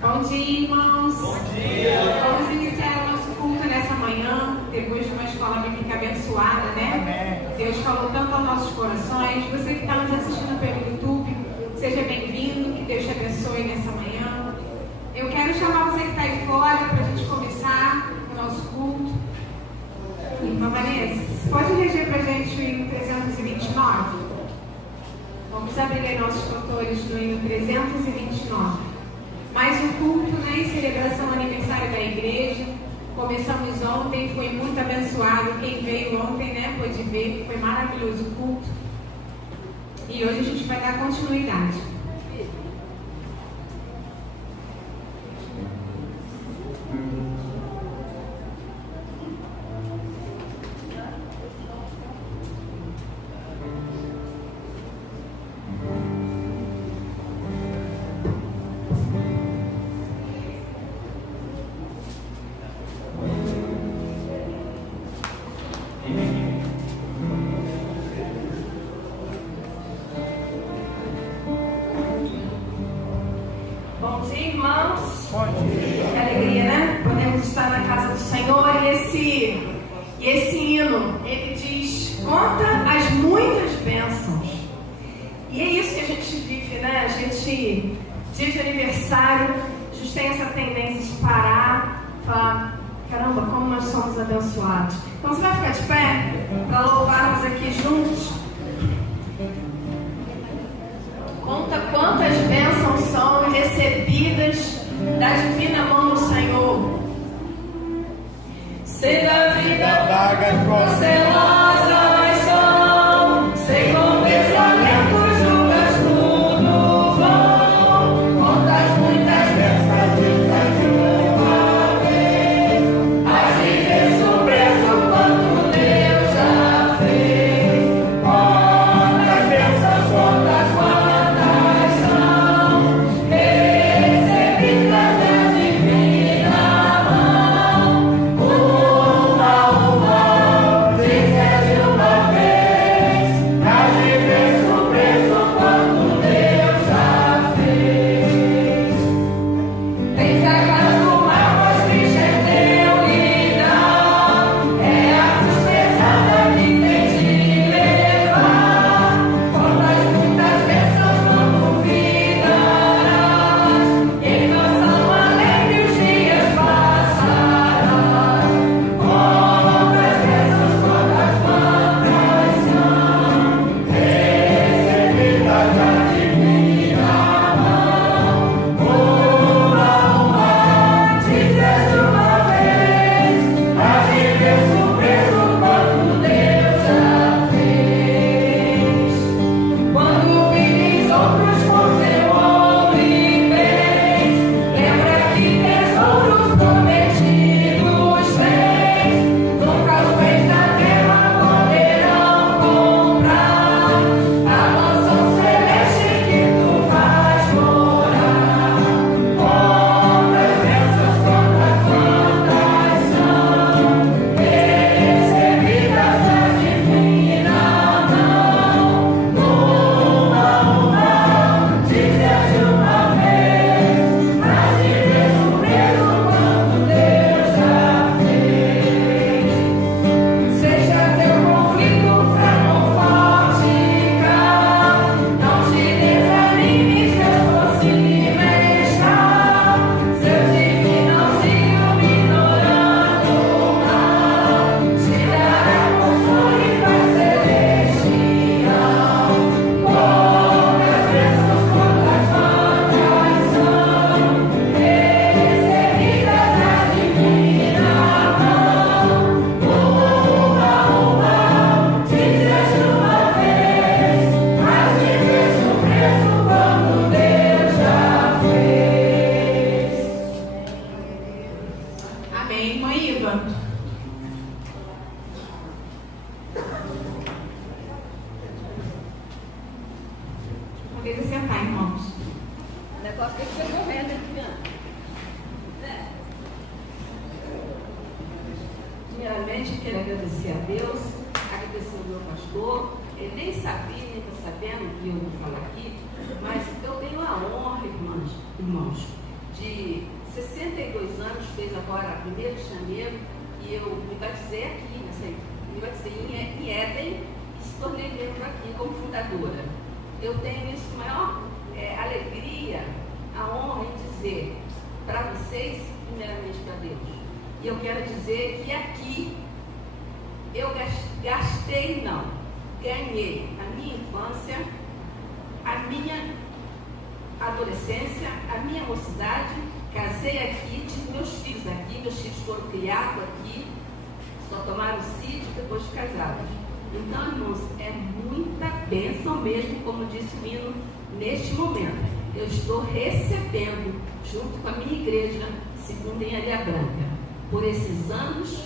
Bom dia, irmãos. Bom dia. Vamos iniciar o nosso culto nessa manhã, depois de uma escola bíblica abençoada, né? Amém. Deus falou tanto aos nossos corações. Você que está nos assistindo pelo YouTube, seja bem-vindo, que Deus te abençoe nessa manhã. Eu quero chamar você que está aí fora para a gente começar o nosso culto. Irmã Vanessa, você pode reger para a gente o hino 329? Vamos abrir aí nossos cantores no hino 329. Mais um culto, né, em celebração ao aniversário da igreja. Começamos ontem, foi muito abençoado. Quem veio ontem, né, pôde ver, foi maravilhoso o culto. E hoje a gente vai dar continuidade. Dia de aniversário, a gente tem essa tendência de parar e falar: caramba, como nós somos abençoados. Então você vai ficar de pé para louvarmos aqui juntos? Conta quantas bênçãos são recebidas da divina mão do Senhor. Sei da vida vagas procelosas são, sei com pensamentos julgas tudo vão, quantas muitas bênçãos ditas de uma vez, as viver surpreso quanto Deus já fez, quantas bênçãos, quantas são recebidas da divina mão, uma dizer de uma vez, as viver surpreso quanto Deus já fez. Tem sacado mágoas tristes teu lidar, é a tristeza que tem te levar, quantas muitas bênçãos não duvidarás, em canção alegre os dias passarás, quantas bênçãos, quantas são recebidas da divina mão, uma dizer de uma vez, a viver surpreso quanto Deus já fez. Quando vires outros com seu homem bens, lembra que tesouros prometidos tens, nunca os bens da terra poderão comprar a mansão celeste que tu vais morar. Quantas bênçãos, quantas são recebidas da divina mão, dizer de uma vez, mas viver surpreso quanto Deus já fez. Seja teu conflito fraco ou forte, não te desanimes, Deus por cima está, seu divino auxílio minorando o mal, te dará consolo e paz celestial. Quantas bênçãos, quantas são recebidas da divina mão, dizer de uma vez, mas viver surpreso quando Deus já fez. Amém, irmã Iva. Podem sentar, irmãos. O negócio tem que ser correto, hein, criança? Primeiramente, quero agradecer a Deus, agradecer ao meu pastor. Ele nem sabia, nem está sabendo que eu vou falar aqui, mas eu tenho a honra, irmãos, de agora, 1º de janeiro, e eu me batizei aqui, me batizei em Éden e se tornei membro aqui como fundadora. Eu tenho isso, maior alegria, a honra em dizer para vocês, primeiramente para Deus. E eu quero dizer que aqui eu ganhei a minha infância, a minha adolescência, a minha mocidade, casei aqui, tive meus filhos aqui, meus filhos foram criados aqui, só tomaram sítio depois de casados. Então, irmãos, é muita bênção mesmo, como disse o hino, neste momento. Eu estou recebendo, junto com a minha igreja, segunda em Areia Branca, por esses anos.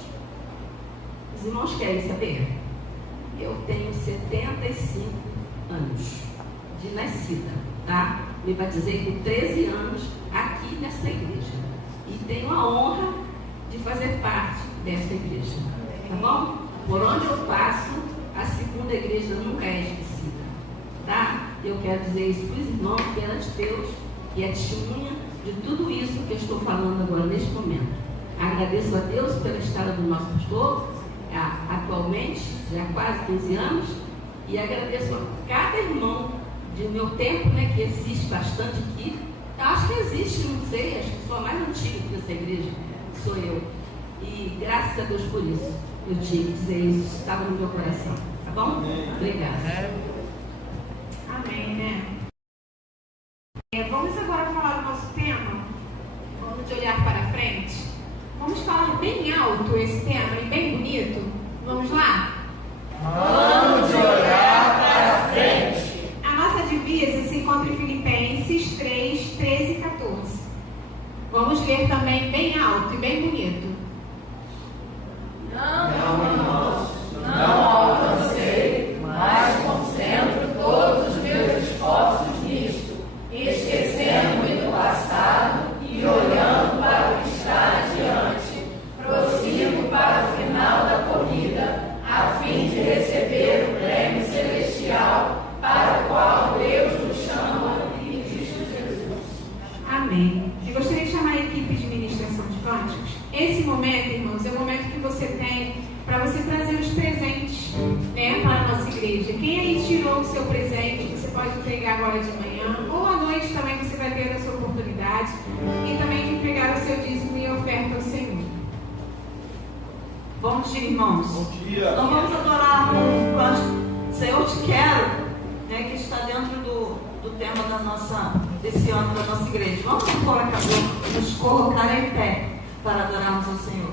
Os irmãos querem saber? Eu tenho 75 anos de nascida, tá? Me batizei com 13 anos aqui nessa igreja. E tenho a honra de fazer parte dessa igreja. Tá bom? Por onde eu passo, a segunda igreja nunca é esquecida. Tá? Eu quero dizer isso para os irmãos perante Deus, que é testemunha de tudo isso que eu estou falando agora neste momento. Agradeço a Deus pela história do nosso pastor, atualmente, já há quase 15 anos, e agradeço a cada irmão de meu tempo, né, que existe bastante aqui. Eu acho que existe, não sei, acho que sou a mais antiga dessa igreja, sou eu. E graças a Deus por isso. Eu tinha que dizer isso, estava no meu coração. Tá bom? Obrigada. Amém, né? Vamos agora falar do nosso tema. Vamos de olhar para frente. Vamos falar bem alto esse tema e bem bonito. Vamos lá? Vamos de olhar para frente. A nossa divisa se encontra em Filipenses 3, 13 e 14. Vamos ler também bem alto e bem bonito. Não, irmãos, não alcancei, mas concentro todos os meus esforços nisto, esquecendo-me do passado e olhando para o que está adiante. Prossigo para o final da corrida, a fim de receber o prêmio celestial para o qual Deus nos chama em Cristo Jesus. Amém. Eu gostaria de chamar a equipe de ministração de cânticos. Esse momento, irmãos, é o momento que você tem para você trazer os presentes, né, para a nossa igreja. Quem aí tirou o seu presente, você pode entregar agora de manhã, ou à noite também você vai ter essa oportunidade, e também de entregar o seu dízimo e oferta ao Senhor. Bom dia, irmãos. Bom dia. Nós vamos adorar um cântico, Senhor, te quero, né, que está dentro do tema desse ano da nossa igreja. Vamos nos colocar em pé para adorarmos ao Senhor.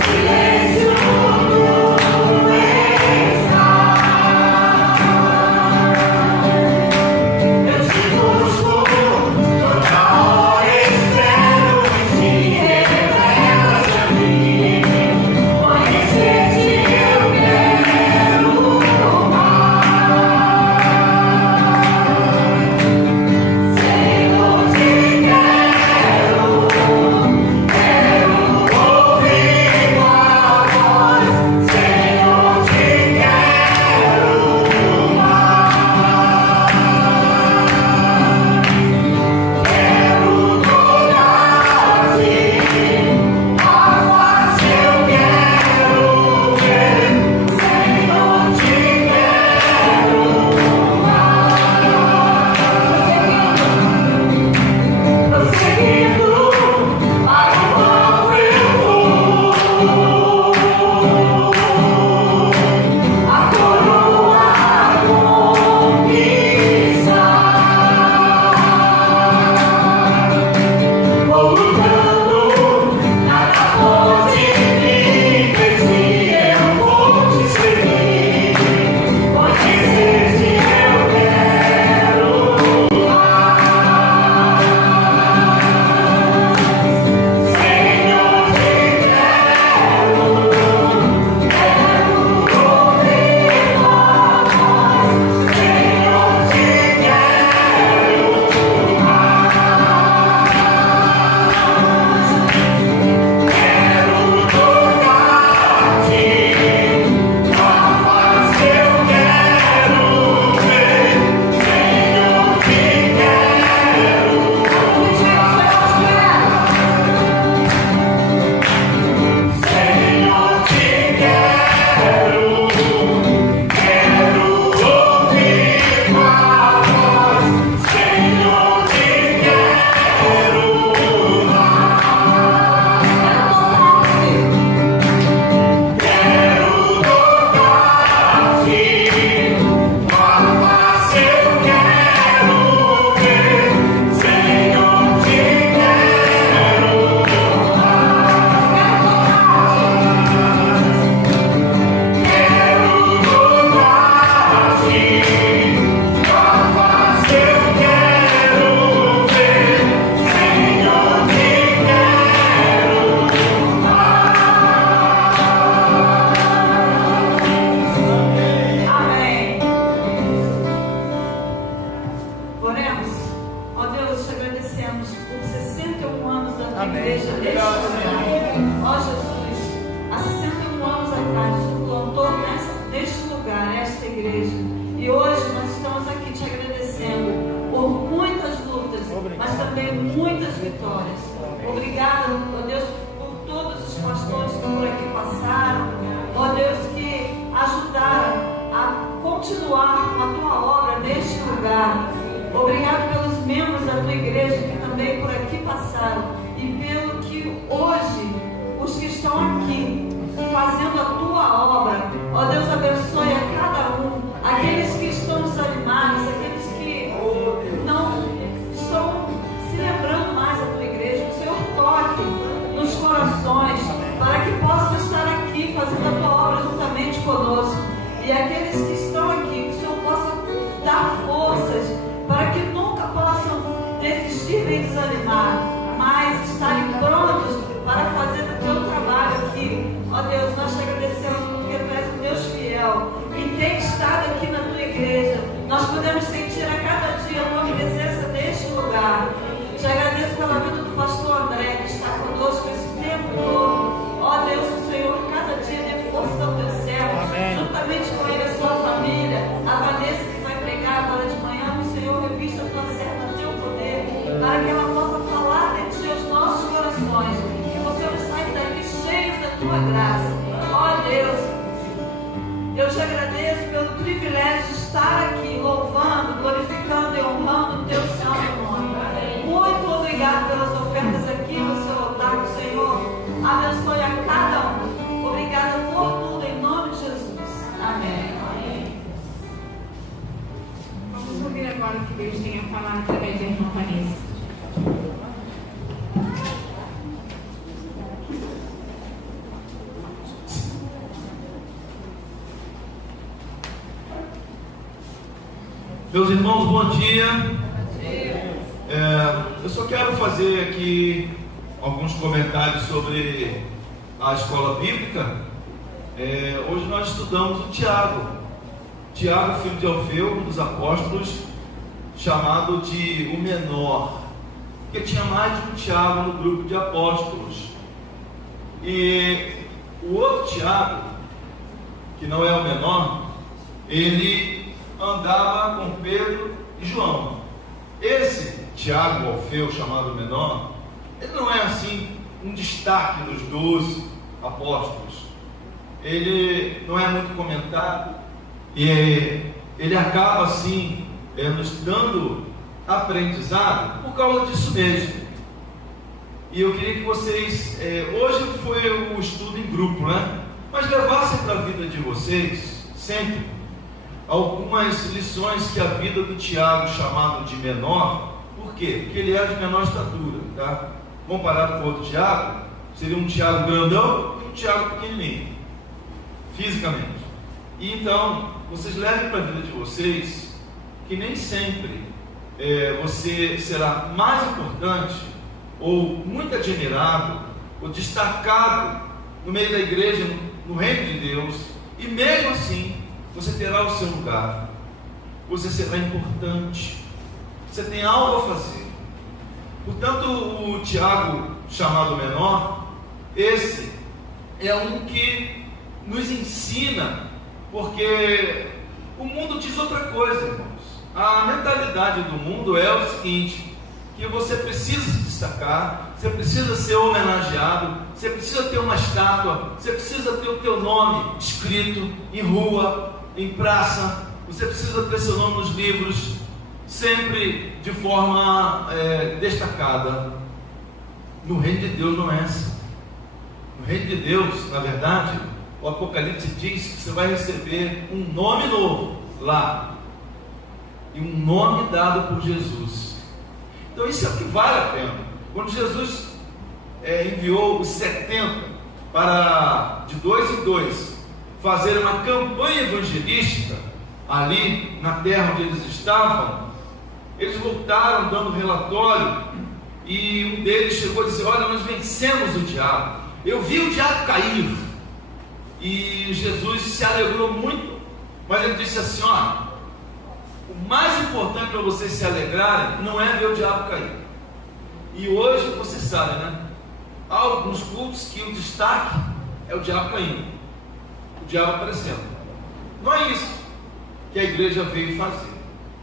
Silêncio Obrigado pelos membros da tua igreja que também por aqui passaram. E pelo que hoje, os que estão aqui, fazendo a tua obra, ó Deus, abençoe a cada um. Aqueles que estão desanimados, aqueles que não estão se lembrando mais da tua igreja, que o Senhor toque nos corações, para que possam estar aqui fazendo a tua obra juntamente conosco. E aqueles que estão aqui, que o Senhor possa dar forças para que nunca possam desistir nem desanimar, mas estarem prontos para fazer o teu trabalho aqui. Ó Deus, nós te agradecemos porque tu és um Deus fiel e tem estado aqui na tua igreja. Nós podemos sentir a cada dia a tua presença neste lugar. Te agradeço pela vida do pastor André, que está conosco esse tempo todo. Ó Deus, o Senhor cada dia dê força ao teu servo, juntamente com ele, a sua família, a Vanessa que vai pregar agora de manhã. O Senhor revista a tua serva a teu poder, para que ela possa falar de ti aos nossos corações, que possamos sair daqui cheios da tua graça. Ó Deus, eu te agradeço pelo privilégio de estar aqui louvando, glorificando e honrando o teu santo nome. Muito obrigado pelas ofertas aqui no seu altar. O Senhor abençoe a cada um. Obrigada por tudo, em nome de Jesus. Amém. Vamos ouvir agora o que Deus tem a falar através da irmã Vanessa. Meus irmãos, bom dia. Eu só quero fazer aqui alguns comentários sobre a escola bíblica. Hoje nós estudamos o Tiago, filho de Alfeu, um dos apóstolos, chamado de o menor, porque tinha mais de um Tiago no grupo de apóstolos. E o outro Tiago, que não é o menor, ele andava com Pedro e João. Esse Tiago, Alfeu, chamado menor, ele não é assim um destaque dos 12 apóstolos. Ele não é muito comentado e ele acaba assim nos dando aprendizado por causa disso mesmo. E eu queria que vocês, hoje foi o estudo em grupo, né? Mas levassem para a vida de vocês sempre algumas lições que a vida do Tiago, chamado de menor. Por quê? Porque ele é de menor estatura, tá? Comparado com o outro Tiago, seria um Tiago grandão e um Tiago pequenininho, fisicamente. E então, vocês levem para a vida de vocês que nem sempre você será mais importante, ou muito admirado, ou destacado no meio da igreja, no reino de Deus, e mesmo assim, você terá o seu lugar, você será importante, você tem algo a fazer. Portanto, o Tiago, chamado menor, esse é um que nos ensina, porque o mundo diz outra coisa, irmãos. A mentalidade do mundo é o seguinte, que você precisa se destacar, você precisa ser homenageado, você precisa ter uma estátua, você precisa ter o teu nome escrito em rua, em praça, você precisa ter seu nome nos livros, sempre de forma destacada. No reino de Deus não é assim. No reino de Deus, na verdade, o Apocalipse diz que você vai receber um nome novo lá, e um nome dado por Jesus. Então isso é o que vale a pena. Quando Jesus enviou os 70 para, de 2 em 2, fazer uma campanha evangelística ali na terra onde eles estavam, eles voltaram dando relatório, e um deles chegou a dizer: olha, nós vencemos o diabo, eu vi o diabo cair. E Jesus se alegrou muito, mas ele disse assim: ó, o mais importante para vocês se alegrarem não é ver o diabo cair. E hoje você sabe, né? Há alguns cultos que o destaque é o diabo caindo, o diabo aparecendo. Não é isso que a igreja veio fazer.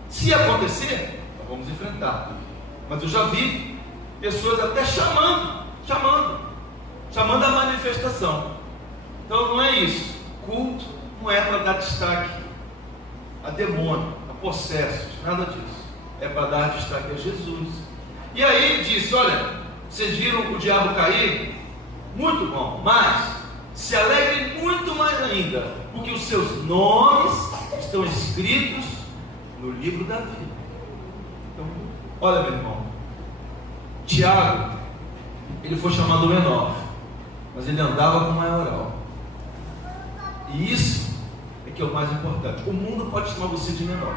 Se acontecer, nós vamos enfrentar. Mas eu já vi pessoas até chamando a manifestação. Então não é isso. Culto não é para dar destaque a demônio, a possessos, nada disso. é para dar destaque a Jesus. E aí ele disse: olha, vocês viram o diabo cair? Muito bom, mas se alegrem muito mais ainda, porque os seus nomes estão escritos no livro da vida. Então, olha, meu irmão, Tiago, ele foi chamado menor, mas ele andava com o maioral. E isso é que é o mais importante. O mundo pode chamar você de menor,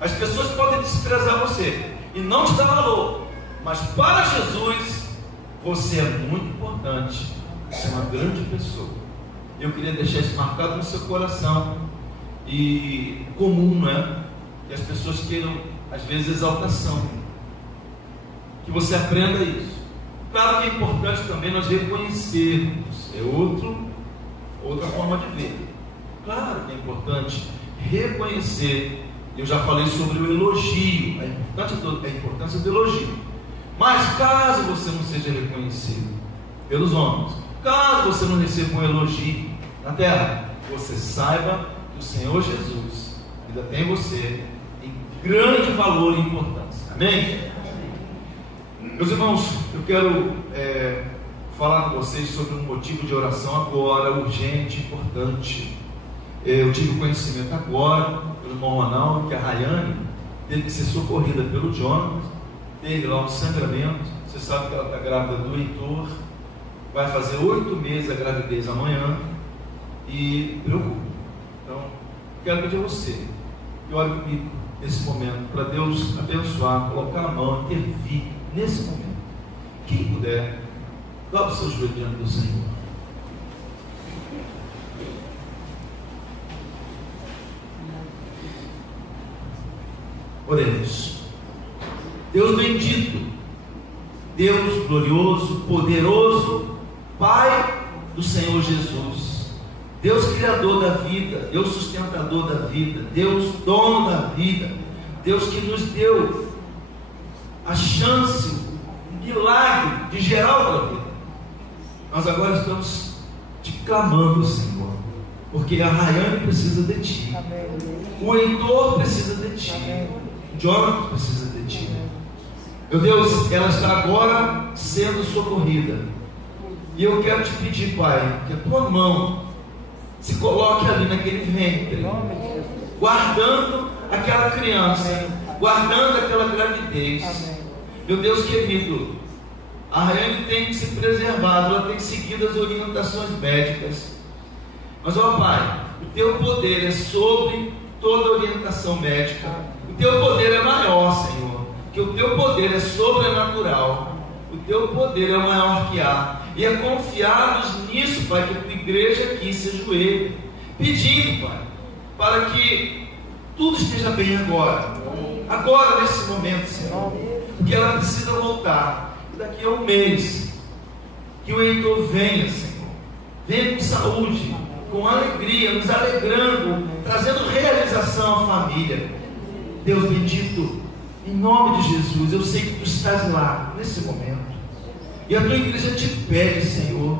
as pessoas podem desprezar você e não te dar valor, mas para Jesus você é muito importante. Você é uma grande pessoa. Eu queria deixar isso marcado no seu coração. E comum, né? Que as pessoas queiram, às vezes, exaltação. Que você aprenda isso. Claro que é importante também nós reconhecermos. É outra forma de ver. Claro que é importante reconhecer. Eu já falei sobre o elogio, a importância do elogio. Mas caso você não seja reconhecido pelos homens, caso você não receba um elogio na terra, você saiba que o Senhor Jesus ainda tem você em grande valor e importância. Amém? Meus irmãos, eu quero falar com vocês sobre um motivo de oração agora, urgente, importante. Eu tive conhecimento agora pelo irmão Ronaldo que a Rayane teve que ser socorrida pelo Jonas, teve lá um sangramento. Você sabe que ela está grávida do Heitor, vai fazer 8 meses a gravidez amanhã, e preocupa. Então, quero pedir a você que ore comigo nesse momento, para Deus abençoar, colocar a mão, intervir nesse momento. Quem puder, dobre o seu joelho diante do Senhor. Oremos. Deus bendito, Deus glorioso, poderoso, Pai do Senhor Jesus, Deus criador da vida, Deus sustentador da vida, Deus dono da vida, Deus que nos deu a chance, o milagre de gerar outra vida. Nós agora estamos te clamando, Senhor, porque a Rayane precisa de Ti, o Heitor precisa de Ti, o Jonathan precisa de Ti. Meu Deus, ela está agora sendo socorrida, e eu quero te pedir, Pai, que a Tua mão se coloque ali naquele ventre, guardando aquela criança, guardando aquela gravidez. Meu Deus querido, a Rayane tem que se preservar, ela tem que seguir as orientações médicas. Mas, ó Pai, o Teu poder é sobre toda orientação médica. O Teu poder é maior, Senhor, que o Teu poder é sobrenatural. O Teu poder é maior que há. E é confiados nisso, Pai, que a Tua igreja aqui se ajoelhe, pedindo, Pai, para que tudo esteja bem agora, nesse momento, Senhor, porque ela precisa voltar. E daqui a um mês, que o Heitor venha, Senhor, venha com saúde, com alegria, nos alegrando, trazendo realização à família. Deus bendito, em nome de Jesus, eu sei que Tu estás lá, nesse momento, e a Tua igreja te pede, Senhor,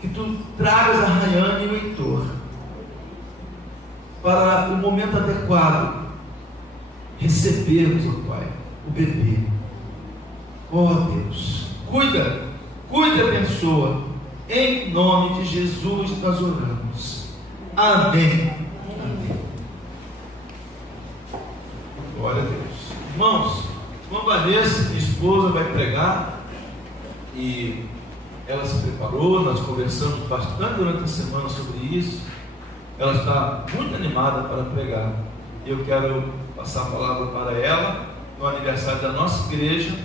que Tu tragas a Rayane e o Heitor para o momento adequado, recebermos, ó Pai, o bebê. Ó Deus, cuida e abençoa, em nome de Jesus nós oramos. Amém. Amém. Glória a Deus. Irmãos, irmã Vanessa, minha esposa, vai pregar, e ela se preparou, nós conversamos bastante durante a semana sobre isso. Ela está muito animada para pregar, e eu quero passar a palavra para ela no aniversário da nossa igreja,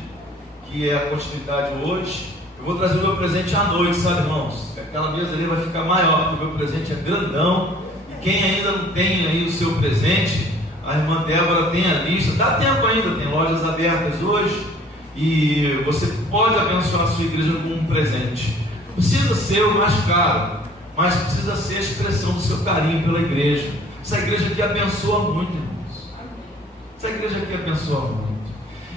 que é a continuidade hoje. Eu vou trazer o meu presente à noite, sabe, irmãos? Aquela mesa ali vai ficar maior, porque o meu presente é grandão, e quem ainda não tem aí o seu presente, a irmã Débora tem a lista, dá tempo ainda, tem lojas abertas hoje, e você pode abençoar a sua igreja com um presente. Não precisa ser o mais caro, mas precisa ser a expressão do seu carinho pela igreja. Essa igreja aqui abençoa muito, irmãos. Essa igreja aqui abençoa muito.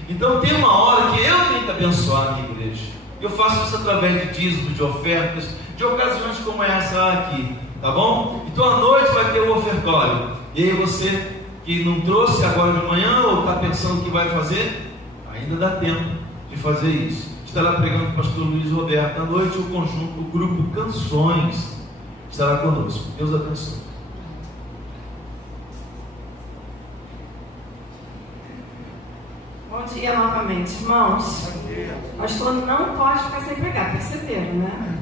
Então tem uma hora que eu tenho que abençoar a minha igreja. Eu faço isso através de dízimo, de ofertas, de ocasiões como essa aqui, tá bom? Então à noite vai ter o ofertório, e aí você que não trouxe agora de manhã ou está pensando que vai fazer, ainda dá tempo de fazer isso. Estará pregando o pastor Luiz Roberto à noite, o grupo Canções estará conosco. Deus abençoe. Bom dia novamente, irmãos. O pastor não pode ficar sem pregar, perceberam, né?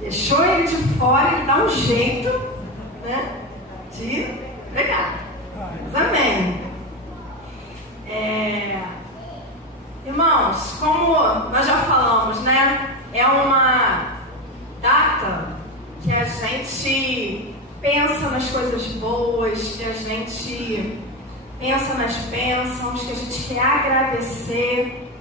Deixou ele de fora, ele dá um jeito, né, de pregar. Mas amém. Irmãos, como nós já falamos, né? É uma data que a gente pensa nas coisas boas, que a gente pensa nas bênçãos, que a gente quer agradecer.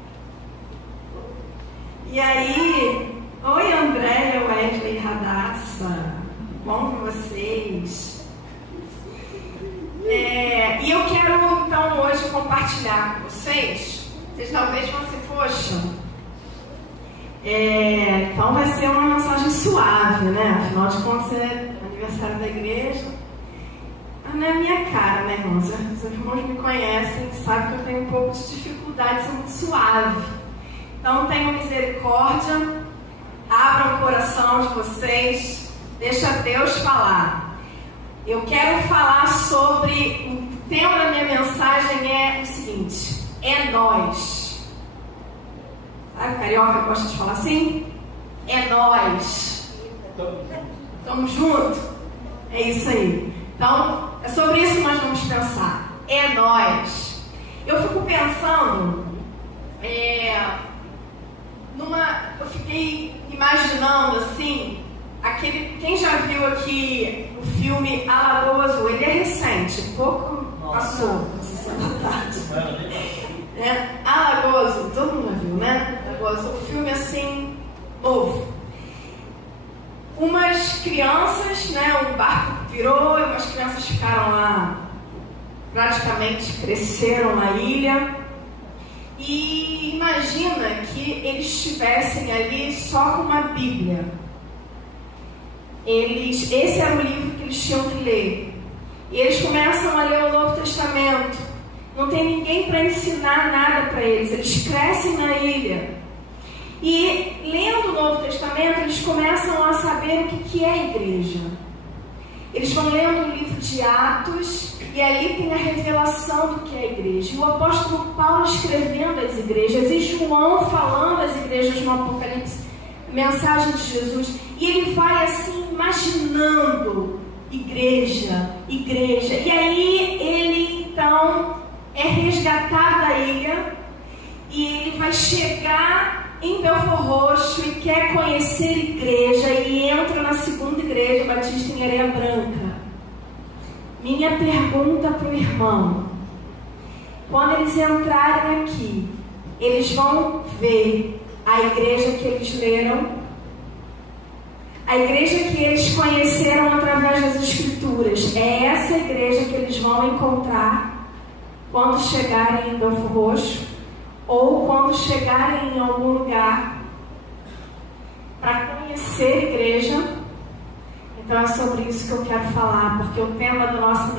E aí, oi Andréia, Wesley, Radassa, bom com vocês. E eu quero então hoje compartilhar com vocês. Vocês talvez vão assim, poxa, então vai ser uma mensagem suave, né? Afinal de contas é aniversário da igreja. Mas não é a minha cara, né, irmãos? Os irmãos me conhecem, sabem que eu tenho um pouco de dificuldade de ser muito suave. Então tenham misericórdia, abram o coração de vocês, deixa Deus falar. Eu quero falar sobre, o tema da minha mensagem é o seguinte: é nós. Sabe, carioca gosta de falar assim? É nós. Tamo junto? É isso aí. Então, é sobre isso que nós vamos pensar. É nós. Eu fico pensando, eu fiquei imaginando assim, quem já viu aqui o filme Alagoas Azul? Ele é recente, pouco passou, na sessão da tarde. Alagoas Azul, todo mundo já viu, né? Alagoas Azul, filme assim, novo. Umas crianças, né? O barco virou e umas crianças ficaram lá, praticamente cresceram na ilha. E imagina que eles estivessem ali só com uma Bíblia. Esse era o livro que eles tinham que ler. E eles começam a ler o Novo Testamento. Não tem ninguém para ensinar nada para eles. Eles crescem na ilha. E lendo o Novo Testamento, eles começam a saber o que é a igreja. Eles vão lendo o livro de Atos e ali tem a revelação do que é a igreja. E o apóstolo Paulo escrevendo às igrejas e João falando às igrejas no Apocalipse, mensagem de Jesus. E ele vai assim imaginando igreja. E aí ele então é resgatado da ilha e ele vai chegar em Belford Roxo e quer conhecer igreja e entra na segunda igreja batista em Areia Branca. Minha pergunta para o irmão: quando eles entrarem aqui, eles vão ver a igreja que eles leram, a igreja que eles conheceram através das escrituras. É essa igreja que eles vão encontrar quando chegarem em Belford Roxo, ou quando chegarem em algum lugar para conhecer a igreja. Então é sobre isso que eu quero falar, porque o tema do nosso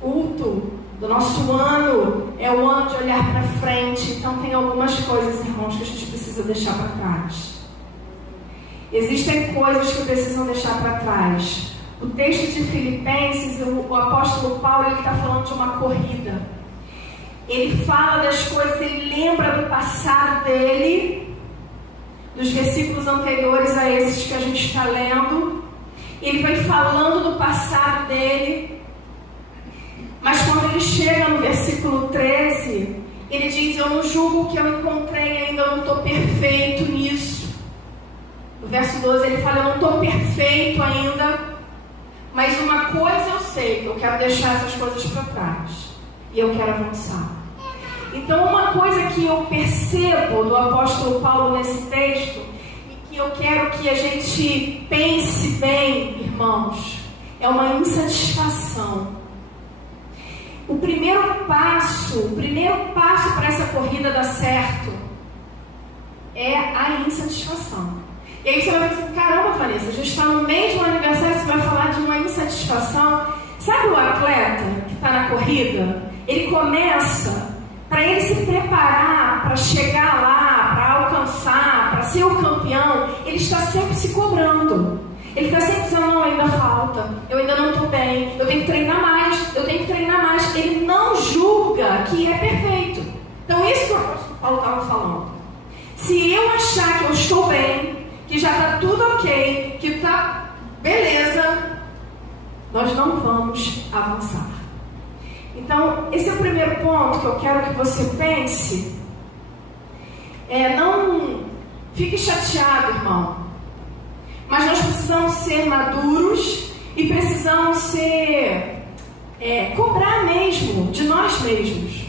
culto, do nosso ano, é o ano de olhar para frente. Então tem algumas coisas, irmãos, que a gente precisa deixar para trás. Existem coisas que precisam deixar para trás. O texto de Filipenses, o apóstolo Paulo, ele está falando de uma corrida. Ele fala das coisas, ele lembra do passado dele, dos versículos anteriores a esses que a gente está lendo. Ele vai falando do passado dele, mas quando ele chega no versículo 13, ele diz: eu não julgo o que eu encontrei ainda, eu não estou perfeito nisso. No verso 12 ele fala: eu não estou perfeito ainda, mas uma coisa eu sei, que eu quero deixar essas coisas para trás e eu quero avançar. Então, uma coisa que eu percebo do apóstolo Paulo nesse texto, e que eu quero que a gente pense bem, irmãos, é uma insatisfação. O primeiro passo para essa corrida dar certo é a insatisfação. E aí você vai pensar, caramba, Vanessa, já está no meio de um aniversário, você vai falar de uma insatisfação. Sabe o atleta que está na corrida? Ele começa, para ele se preparar, para chegar lá, para alcançar, para ser o campeão, ele está sempre se cobrando. Ele está sempre dizendo, não, ainda falta, eu ainda não estou bem, eu tenho que treinar mais, eu tenho que treinar mais. Ele não julga que é perfeito. Então isso que o apóstolo Paulo estava falando. Se eu achar que eu estou bem, que já está tudo ok, que está beleza, nós não vamos avançar. Então, esse é o primeiro ponto que eu quero que você pense. Não fique chateado, irmão. Mas nós precisamos ser maduros e precisamos cobrar mesmo de nós mesmos.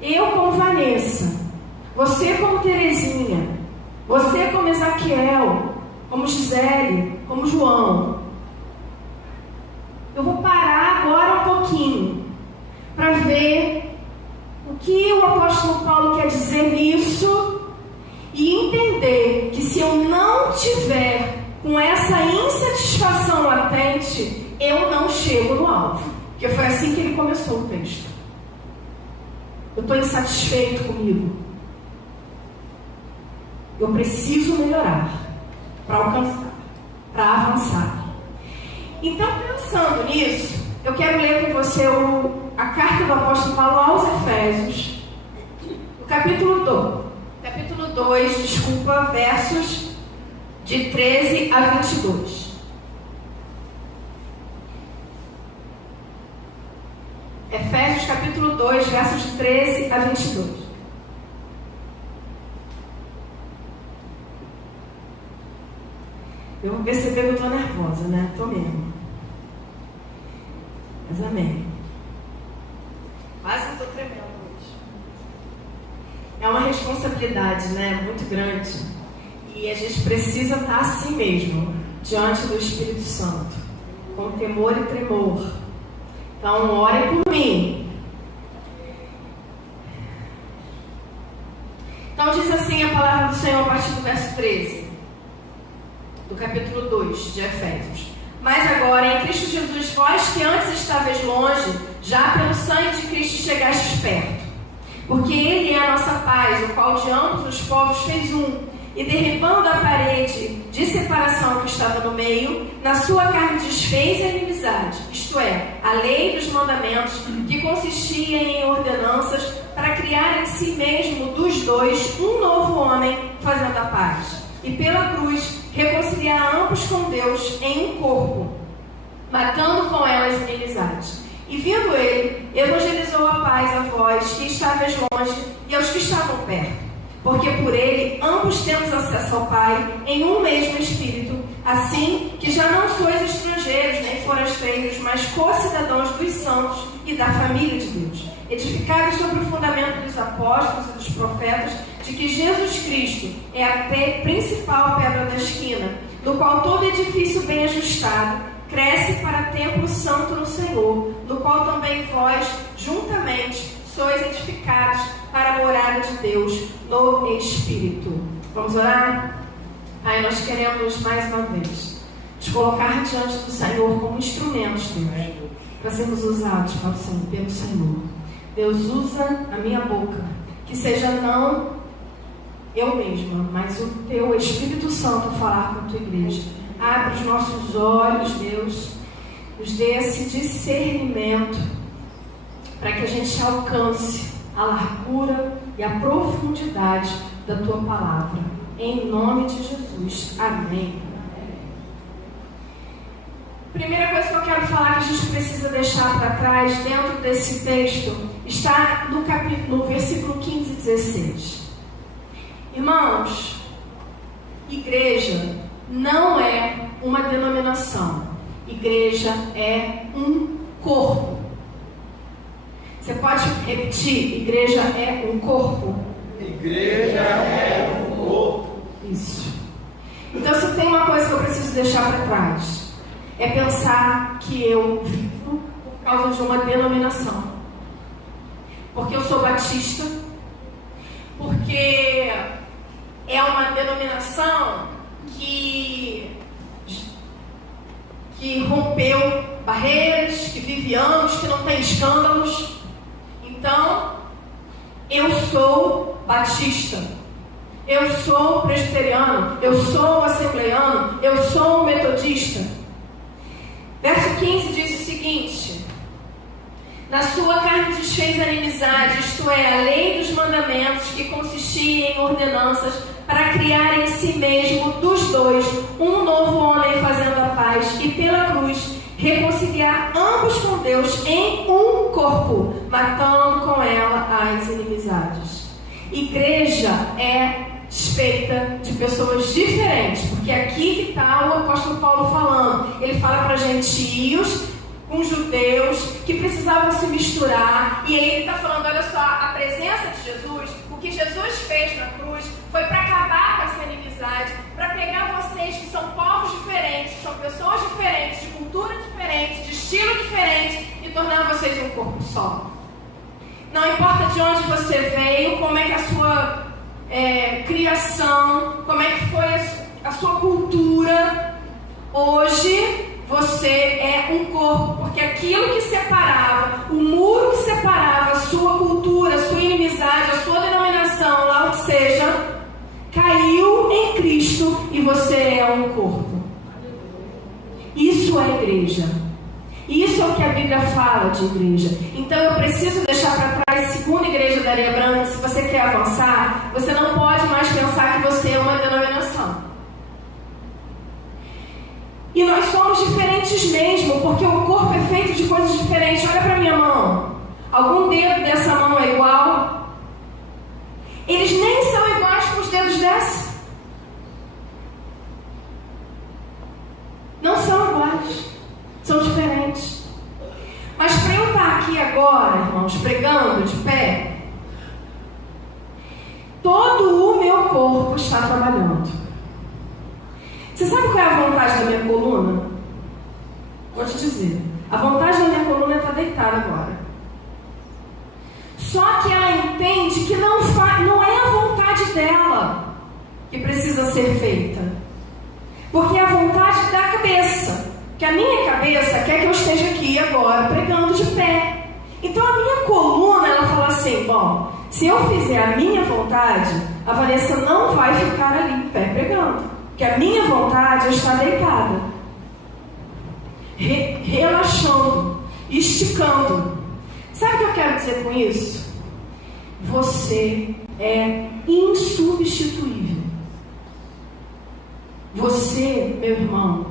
Eu como Vanessa, você como Terezinha, você como Ezaquiel, como Gisele, como João. Eu vou parar agora um pouquinho para ver o que o apóstolo Paulo quer dizer nisso e entender que se eu não tiver com essa insatisfação latente, eu não chego no alvo. Porque foi assim que ele começou o texto. Eu estou insatisfeito comigo. Eu preciso melhorar para alcançar, para avançar. Então, pensando nisso, eu quero ler com você a carta do apóstolo Paulo aos Efésios, o capítulo 2, versos de 13 a 22. Efésios capítulo 2, versos de 13 a 22. Eu vou perceber que eu estou nervosa, né? Estou mesmo. Mas amém. Quase que estou tremendo hoje. É uma responsabilidade, né? Muito grande. E a gente precisa estar assim mesmo, diante do Espírito Santo, com temor e tremor. Então, ore por mim. Então, diz assim a palavra do Senhor a partir do verso 13, do capítulo 2 de Efésios. Mas agora, em Cristo Jesus, vós que antes estáveis longe, já pelo sangue de Cristo chegastes perto. Porque Ele é a nossa paz, o qual de ambos os povos fez um, e derribando a parede de separação que estava no meio, na sua carne desfez a inimizade, isto é, a lei dos mandamentos, que consistia em ordenanças, para criar em si mesmo dos dois um novo homem, fazendo a paz. E pela cruz reconciliar ambos com Deus em um corpo, matando com elas inimizades. E vindo ele, evangelizou a paz a vós que estáveis longe e aos que estavam perto. Porque por ele ambos temos acesso ao Pai em um mesmo Espírito, assim que já não sois estrangeiros nem forasteiros, mas co-cidadãos dos santos e da família de Deus, edificados sobre o fundamento dos apóstolos e dos profetas, de que Jesus Cristo é a principal pedra da esquina, do qual todo edifício bem ajustado cresce para templo santo no Senhor, no qual também vós, juntamente, sois edificados para a morada de Deus no Espírito. Vamos orar? Pai, nós queremos mais uma vez te colocar diante do Senhor como instrumentos, Deus, para sermos usados pelo Senhor. Deus, usa a minha boca, que seja não eu mesma, mas o teu Espírito Santo falar com a tua igreja. Abre os nossos olhos, Deus, nos dê esse discernimento para que a gente alcance a largura e a profundidade da tua palavra. Em nome de Jesus. Amém. Primeira coisa que eu quero falar que a gente precisa deixar para trás dentro desse texto está no versículo 15 e 16. Irmãos, igreja não é uma denominação. Igreja é um corpo. Você pode repetir? Igreja é um corpo. Igreja é um corpo. Isso. Então, se tem uma coisa que eu preciso deixar para trás, é pensar que eu vivo por causa de uma denominação. Porque eu sou batista, porque é uma denominação que rompeu barreiras, que vive anos, que não tem escândalos. Então, eu sou batista, eu sou presbiteriano, eu sou assembleiano, eu sou metodista. Verso 15 diz o seguinte: na sua carne desfez a inimizade, isto é, a lei dos mandamentos, que consistia em ordenanças, para criar em si mesmo dos dois um novo homem, fazendo a paz, e pela cruz reconciliar ambos com Deus em um corpo, matando com ela as inimizades. Igreja é feita de pessoas diferentes, porque aqui que está o apóstolo Paulo falando. Ele fala para gentios, com judeus que precisavam se misturar, e aí ele está falando: olha só, a presença de Jesus, o que Jesus fez na cruz foi para acabar com essa inimizade, para pegar vocês que são povos diferentes, que são pessoas diferentes, de cultura diferente, de estilo diferente, e tornar vocês um corpo só. Não importa de onde você veio, como é que a sua criação, como é que foi a sua cultura, hoje você é um corpo, porque aquilo que separava, o muro que separava a sua cultura, a sua inimizade, a sua denominação, lá o que seja, caiu em Cristo e você é um corpo. Isso é igreja. Isso é o que a Bíblia fala de igreja. Então eu preciso deixar para trás a segunda igreja da Areia Branca. Se você quer avançar, você não pode mais pensar que você é uma denominação. E nós somos diferentes mesmo, porque o corpo é feito de coisas diferentes. Olha para minha mão. Algum dedo dessa mão é igual? Eles nem são iguais com os dedos dessa. Não são iguais. São diferentes. Mas para eu estar aqui agora, irmãos, pregando de pé, todo o meu corpo está trabalhando. Você sabe qual é a vantagem da minha coluna? Vou te dizer. A vantagem da minha coluna é estar deitada agora. Só que ela entende que não é a vontade dela que precisa ser feita. Porque é a vontade da cabeça. Que a minha cabeça quer que eu esteja aqui agora pregando de pé. Então a minha coluna, ela fala assim: bom, se eu fizer a minha vontade, a Vanessa não vai ficar ali em pé pregando. Porque a minha vontade é estar deitada, relaxando, esticando. Sabe o que eu quero dizer com isso? Você é insubstituível. Você, meu irmão,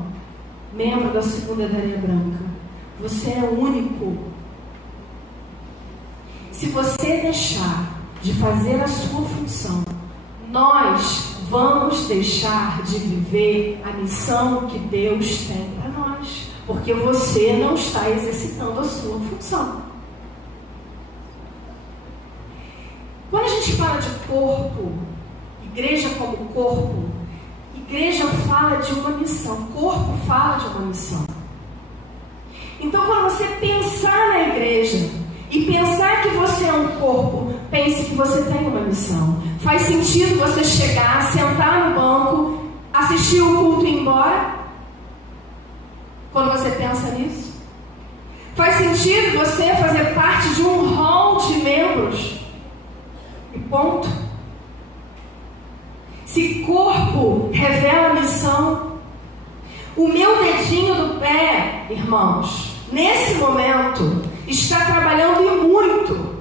membro da segunda da Areia Branca, você é único. Se você deixar de fazer a sua função, nós vamos deixar de viver a missão que Deus tem para nós, porque você não está exercitando a sua função. Quando a gente fala de corpo, igreja como corpo, igreja fala de uma missão, corpo fala de uma missão. Então, quando você pensar na igreja e pensar que você é um corpo, pense que você tem uma missão. Faz sentido você chegar, sentar no banco, assistir o culto e ir embora? Quando você pensa nisso? Faz sentido você fazer parte de um hall de membros? E ponto. Se corpo revela missão, o meu dedinho do pé, irmãos, nesse momento, está trabalhando e muito,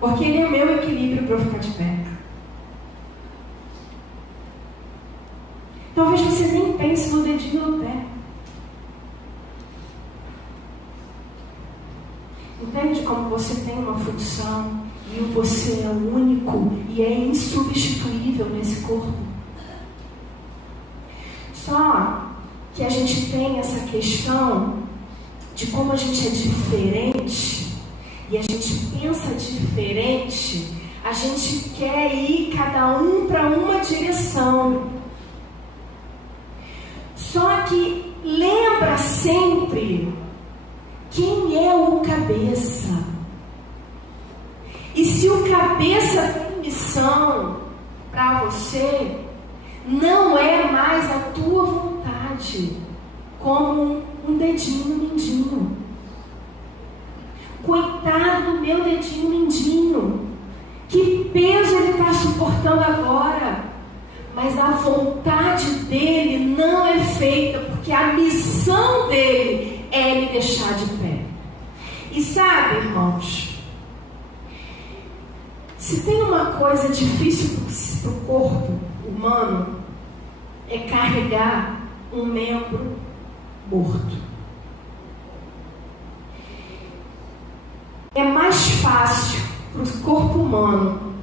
porque ele é o meu equilíbrio para eu ficar de pé. Talvez você nem pense no dedinho do pé. Entende como você tem uma função e você é único e é insubstituível nesse corpo? Só que a gente tem essa questão de como a gente é diferente e a gente pensa diferente, a gente quer ir cada um para uma direção. Só que lembra sempre quem é o cabeça. E se o cabeça tem missão para você não é mais a tua vontade, como um dedinho mindinho. Coitado do meu dedinho mindinho. Que peso ele está suportando agora? Mas a vontade dele não é feita, porque a missão dele é me deixar de pé. E sabe, irmãos, se tem uma coisa difícil para o corpo humano, é carregar um membro morto. É mais fácil para o corpo humano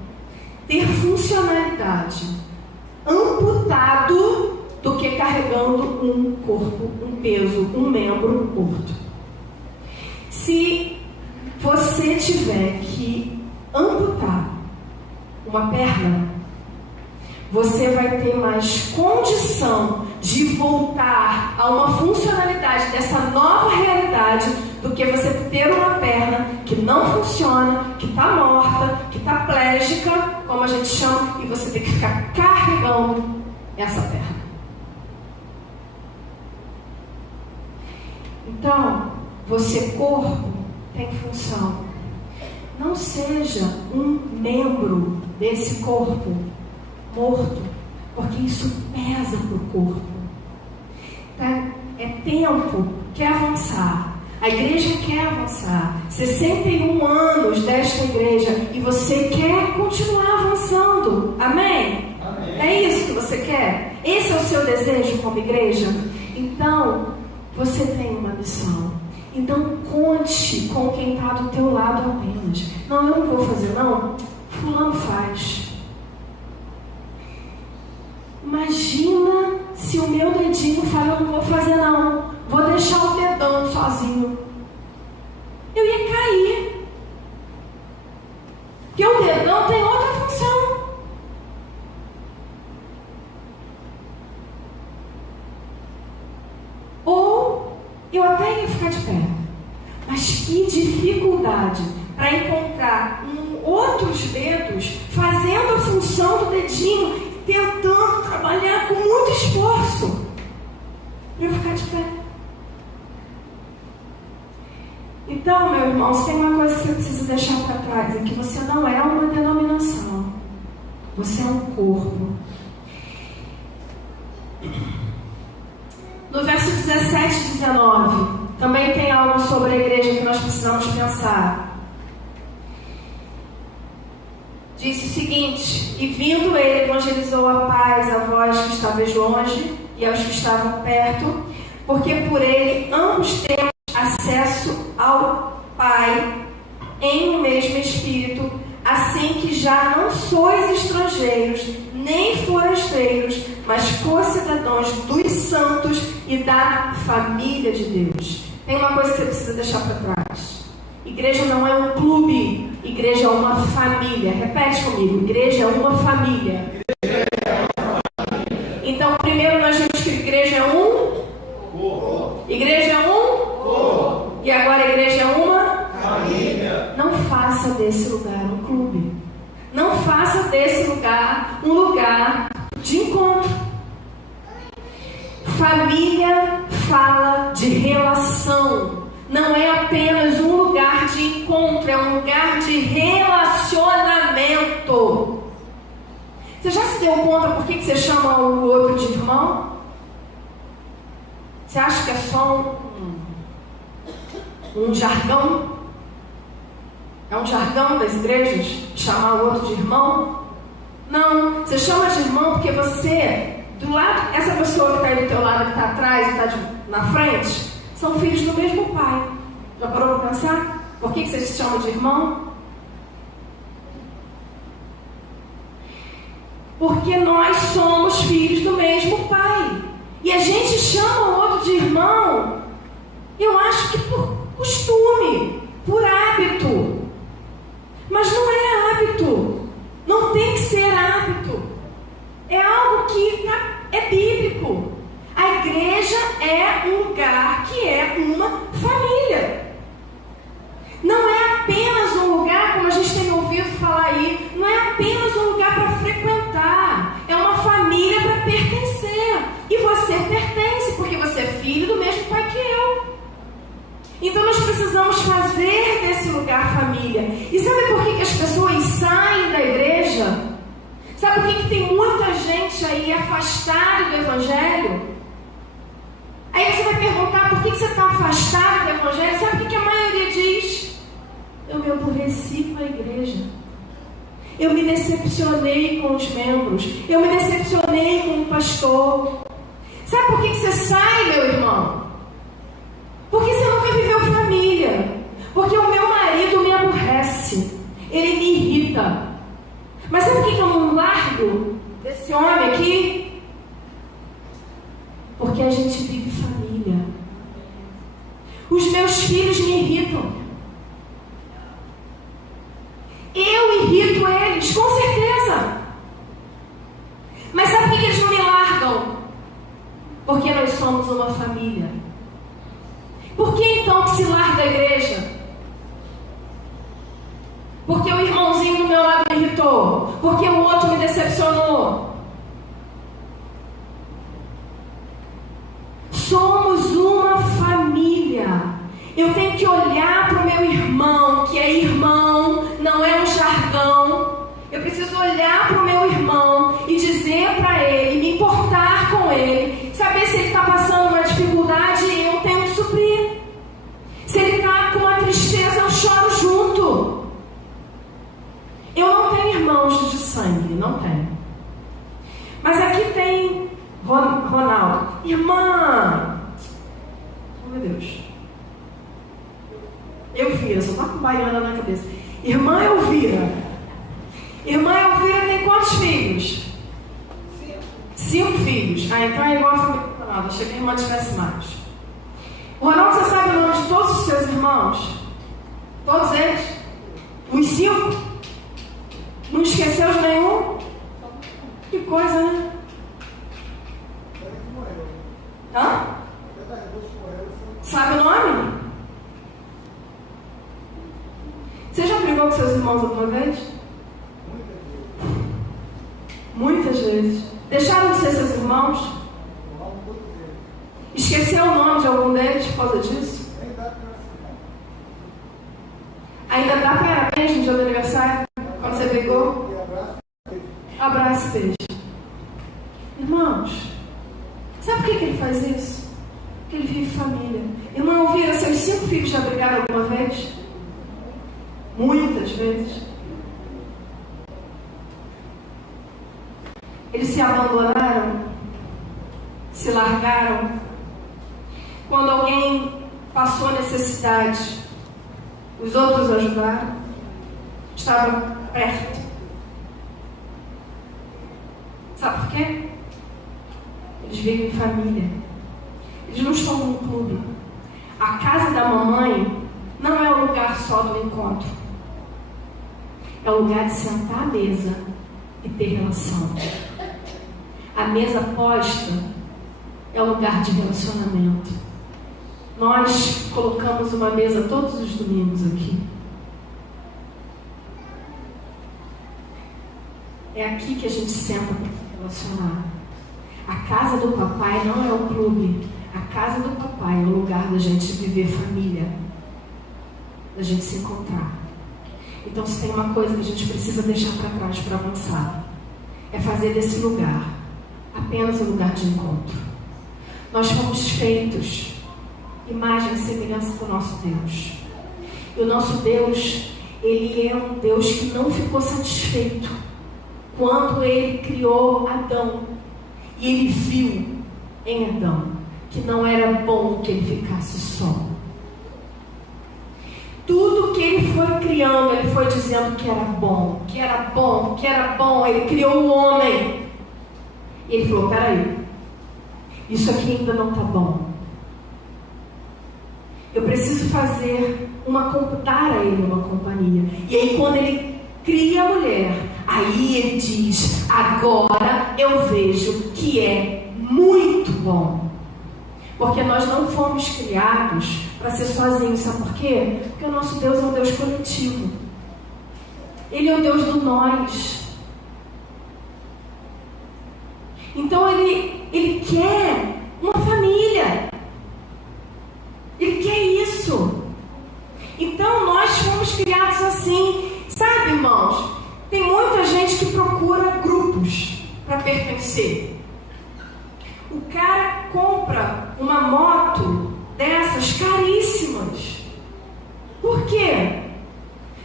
ter funcionalidade amputado do que carregando um corpo, um peso, um membro morto. Se você tiver que amputar uma perna, você vai ter mais condição de voltar a uma funcionalidade dessa nova realidade do que você ter uma perna que não funciona, que está morta, que está plégica, como a gente chama, e você tem que ficar carregando essa perna. Então, você, corpo, tem função. Não seja um membro desse corpo morto, porque isso pesa para o corpo. Tá? É tempo que avançar. A igreja quer avançar. 61 anos desta igreja e você quer continuar avançando. Amém? Amém? É isso que você quer? Esse é o seu desejo como igreja? Então, você tem uma missão. Então, conte com quem está do teu lado apenas. Não, eu não vou fazer, não. Fulano faz. Imagina se o meu dedinho fala, eu não vou fazer, não. Vou deixar o dedão sozinho. Eu ia cair. Porque o dedão tem outra função. Ou eu até ia ficar de pé. Mas que dificuldade para encontrar outros dedos fazendo a função do dedinho, tentando trabalhar com muito esforço para eu ficar de pé. Então, meu irmão, se tem uma coisa que você precisa deixar para trás, é que você não é uma denominação. Você é um corpo. No verso 17 e 19, também tem algo sobre a igreja que nós precisamos pensar. Disse o seguinte: e vindo ele, evangelizou a paz a vós que estáveis longe e aos que estavam perto, porque por ele ambos temos acesso ao Pai em um mesmo Espírito, assim que já não sois estrangeiros, nem forasteiros, mas co-cidadãos dos santos e da família de Deus. Tem uma coisa que você precisa deixar para trás. Igreja não é um clube, igreja é uma família. Repete comigo: igreja é uma família. Então, primeiro nós vimos que igreja é um. Igreja é um. E agora a igreja é uma família. Não faça desse lugar um clube. Não faça desse lugar um lugar de encontro. Família fala de relação. Não é apenas um lugar de encontro, é um lugar de relacionamento. Você já se deu conta por que você chama o outro de irmão? Você acha que é só um jargão? É um jargão das igrejas chamar o outro de irmão? Não, você chama de irmão porque você, do lado, essa pessoa que está aí do teu lado, que está atrás e está na frente, são filhos do mesmo pai. Já parou para pensar? Por que você se chama de irmão? Porque nós somos filhos do mesmo pai. E a gente chama o outro de irmão, eu acho que por costume, por hábito. Mas não é hábito. Não tem que ser hábito. É algo que é bíblico. A igreja é um lugar que é uma família. Não é apenas um lugar, como a gente tem ouvido falar aí, não é apenas um lugar para frequentar. É uma lugar família. E sabe por que as pessoas saem da igreja? Sabe por que tem muita gente aí afastada do Evangelho? Aí você vai perguntar, por que você está afastado do Evangelho? Sabe o que a maioria diz? Eu me aborreci com a igreja. Eu me decepcionei com os membros. Eu me decepcionei com o pastor. Sabe por que você sai, meu irmão? Porque você nunca viveu família. Porque o meu marido me aborrece. Ele me irrita. Mas sabe por que eu não largo desse homem aqui? Porque a gente vive família. Os meus filhos me irritam. Eu irrito eles, com certeza. Mas sabe por que eles não me largam? Porque nós somos uma família. Por que então que se larga a igreja? Porque o irmãozinho do meu lado me irritou. Porque o outro me decepcionou. Somos uma família. Eu tenho que olhar para o meu irmão, que é irmão, não é um jargão. Eu preciso olhar para o meu irmão e dizer para ele, me importar com ele, saber se ele está passando uma dificuldade e eu tenho que suprir. Se ele está com uma tristeza, eu choro junto. Eu não tenho irmãos de sangue, não tenho. Mas aqui tem Ronaldo. Irmã, oh meu Deus. Elvira, só tá com baiana na cabeça. Irmã Elvira. Irmã Elvira tem quantos filhos? 5 filhos. Ah, então é igual a família do Ronaldo. Achei que a irmã tivesse mais. O Ronaldo, você sabe o nome de todos os seus irmãos? Todos eles? Os 5? Não esqueceu de nenhum? Que coisa, né? Hã? Sabe o nome? Você já brigou com seus irmãos alguma vez? Muitas vezes. Deixaram de ser seus irmãos? Esqueceu o nome de algum deles por causa disso? Ainda dá parabéns no dia do aniversário? Quando você brigou? Abraço e beijo. Irmãos, sabe por que ele faz isso? Porque ele vive família. Irmão, ouvira, seus 5 filhos já brigaram alguma vez? Muitas vezes. Eles se abandonaram, se largaram. Quando alguém passou necessidade, os outros ajudaram, estavam perto. Sabe por quê? Eles vivem em família. Eles não estão num clube. A casa da mamãe não é o lugar só do encontro. É o lugar de sentar à mesa e ter relação. A mesa posta é o lugar de relacionamento. Nós colocamos uma mesa todos os domingos aqui. É aqui que a gente senta para se relacionar. A casa do papai não é o clube. A casa do papai é o lugar da gente viver família, da gente se encontrar. Então, se tem uma coisa que a gente precisa deixar para trás para avançar, é fazer desse lugar apenas um lugar de encontro. Nós fomos feitos imagem e semelhança do nosso Deus. E o nosso Deus, Ele é um Deus que não ficou satisfeito quando Ele criou Adão. E Ele viu em Adão que não era bom que ele ficasse só. Tudo que Ele foi criando, Ele foi dizendo que era bom, que era bom, que era bom. Ele criou o homem. E Ele falou, peraí, isso aqui ainda não está bom. Eu preciso dar a Ele uma companhia. E aí quando Ele cria a mulher, aí Ele diz, agora eu vejo que é muito bom. Porque nós não fomos criados para ser sozinhos, sabe por quê? Porque o nosso Deus é um Deus coletivo. Ele é o Deus do nós. Então Ele quer uma família. Ele quer isso. Então nós fomos criados O cara compra uma moto dessas caríssimas. Por quê?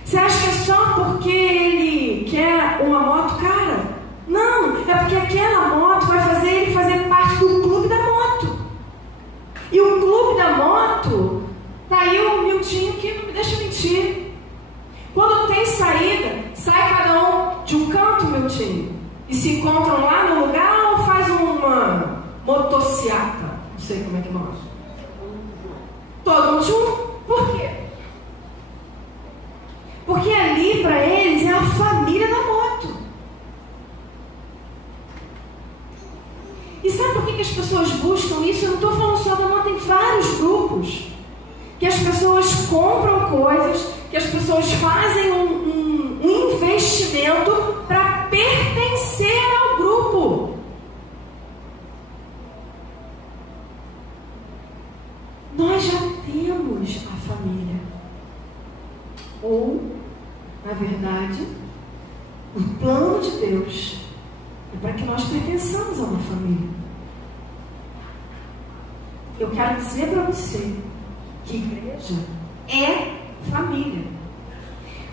Você acha que é só porque ele quer uma moto cara? Não, é porque aquela moto vai fazer ele fazer parte do clube da moto. E o clube da moto, tá aí o Miltinho que não me deixa mentir. Quando tem saída, sai cada um de um canto, Miltinho, e se encontram lá no lugar ou faz uma motociata? Não sei como é que nós. Todo mundo junto. Por quê? Porque ali para eles é a família da moto. E sabe por que as pessoas buscam isso? Eu não estou falando só da moto, tem vários grupos. Que as pessoas compram coisas, que as pessoas fazem um investimento para pertencer ao grupo. Nós já temos a família. Ou, na verdade, o plano de Deus é para que nós pertençamos a uma família. Eu quero dizer para você que igreja é família.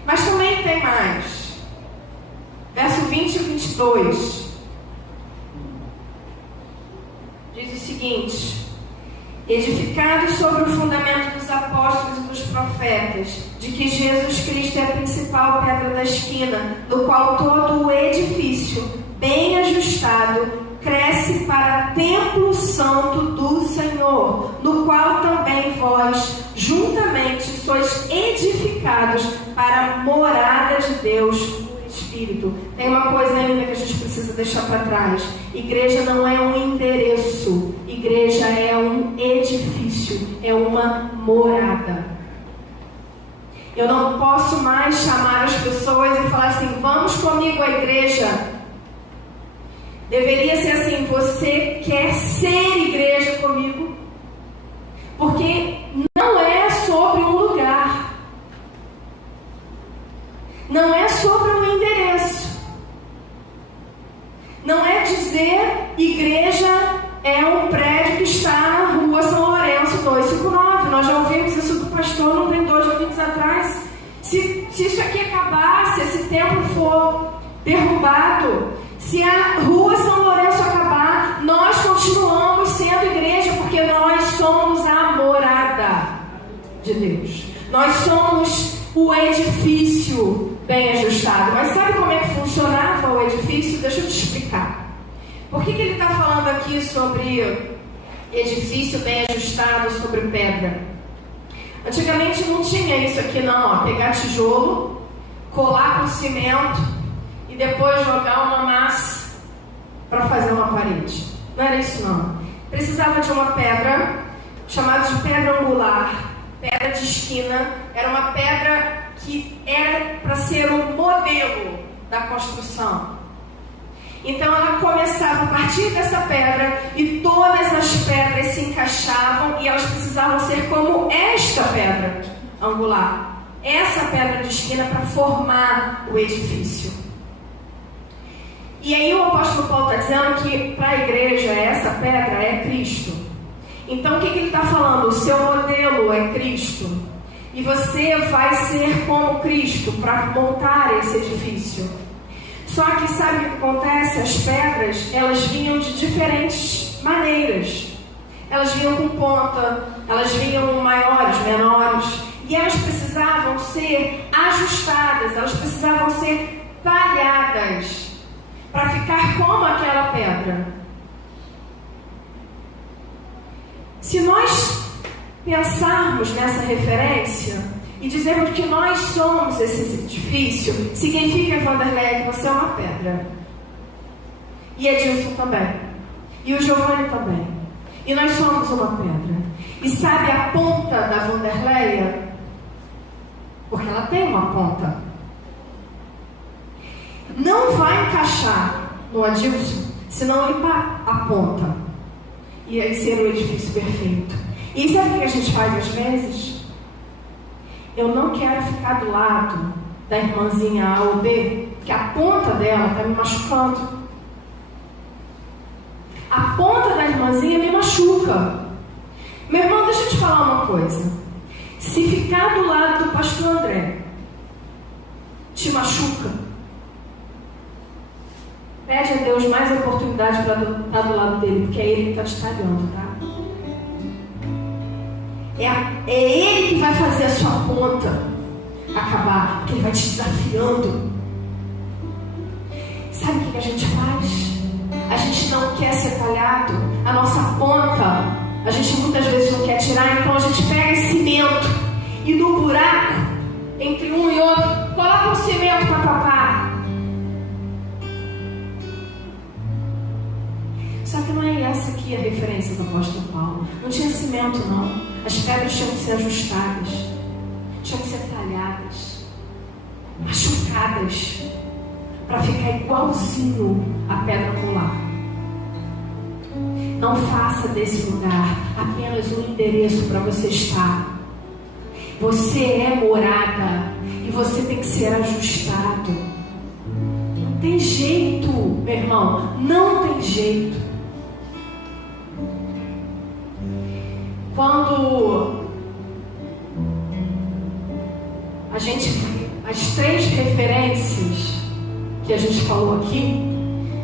Mas também tem mais. Verso 20 e 22. Diz o seguinte: edificado sobre o fundamento dos apóstolos e dos profetas, de que Jesus Cristo é a principal pedra da esquina, do qual todo o edifício, bem ajustado, cresce para templo santo do Senhor, no qual também vós, juntamente, sois edificados para a morada de Deus, o Espírito. Tem uma coisa ainda que a gente precisa deixar para trás. Igreja não é um endereço. Igreja é um edifício. É uma morada. Eu não posso mais chamar as pessoas e falar assim: vamos comigo à igreja. Deveria ser assim: você quer ser igreja comigo? Porque não é sobre um lugar. Não é sobre um endereço. Não é dizer igreja é um prédio que está na rua São Lourenço 259. Nós já ouvimos isso do pastor, não tem 2 domingos atrás. Se isso aqui acabar, se esse templo for derrubado, se a rua São Lourenço acabar, nós continuamos sendo igreja, porque nós somos a morada de Deus. Nós somos o edifício bem ajustado. Mas sabe como é que funcionava o edifício? Deixa eu te explicar. Por que ele está falando aqui sobre edifício bem ajustado sobre pedra? Antigamente não tinha isso aqui não, ó. Pegar tijolo, colar com cimento e depois jogar uma massa para fazer uma parede. Não era isso não. Precisava de uma pedra, chamada de pedra angular, pedra de esquina. Era uma pedra que era para ser um modelo da construção. Então ela começava a partir dessa pedra e todas as pedras se encaixavam e elas precisavam ser como esta pedra angular, essa pedra de esquina, para formar o edifício. E aí o apóstolo Paulo está dizendo que para a igreja essa pedra é Cristo. Então o que ele está falando? O seu modelo é Cristo. E você vai ser como Cristo para montar esse edifício. Só que sabe o que acontece? As pedras, elas vinham de diferentes maneiras. Elas vinham com ponta, elas vinham maiores, menores. E elas precisavam ser ajustadas, elas precisavam ser talhadas para ficar como aquela pedra. Se nós pensarmos nessa referência e dizermos que nós somos esse edifício, significa, Vanderlei, que você é uma pedra. E Edilson também. E o Giovanni também. E nós somos uma pedra. E sabe a ponta da Vanderleia? Porque ela tem uma ponta. Não vai encaixar no Adilson se não limpar a ponta. E aí ser o edifício perfeito. E sabe o que a gente faz às vezes? Eu não quero ficar do lado da irmãzinha A ou B, que a ponta dela está me machucando. A ponta da irmãzinha irmãzinha me machuca. Meu irmão, deixa eu te falar uma coisa. Se ficar do lado do pastor André te machuca, pede a Deus mais oportunidade para estar do lado dele, porque é ele que está te talhando, tá? É ele que vai fazer a sua ponta acabar, porque ele vai te desafiando. Sabe o que a gente faz? A gente não quer ser talhado, a nossa ponta a gente muitas vezes não quer tirar, então a gente pega esse cimento e no buraco entre um e outro coloca um cimento para tapar. Só que não é essa aqui a referência do apóstolo Paulo. Não tinha cimento, não. As pedras tinham que ser ajustadas, tinham que ser talhadas, machucadas, para ficar igualzinho a pedra angular. Não faça desse lugar apenas um endereço para você estar. Você é morada e você tem que ser ajustado. Não tem jeito, meu irmão, não tem jeito. Quando a gente, as 3 referências que a gente falou aqui,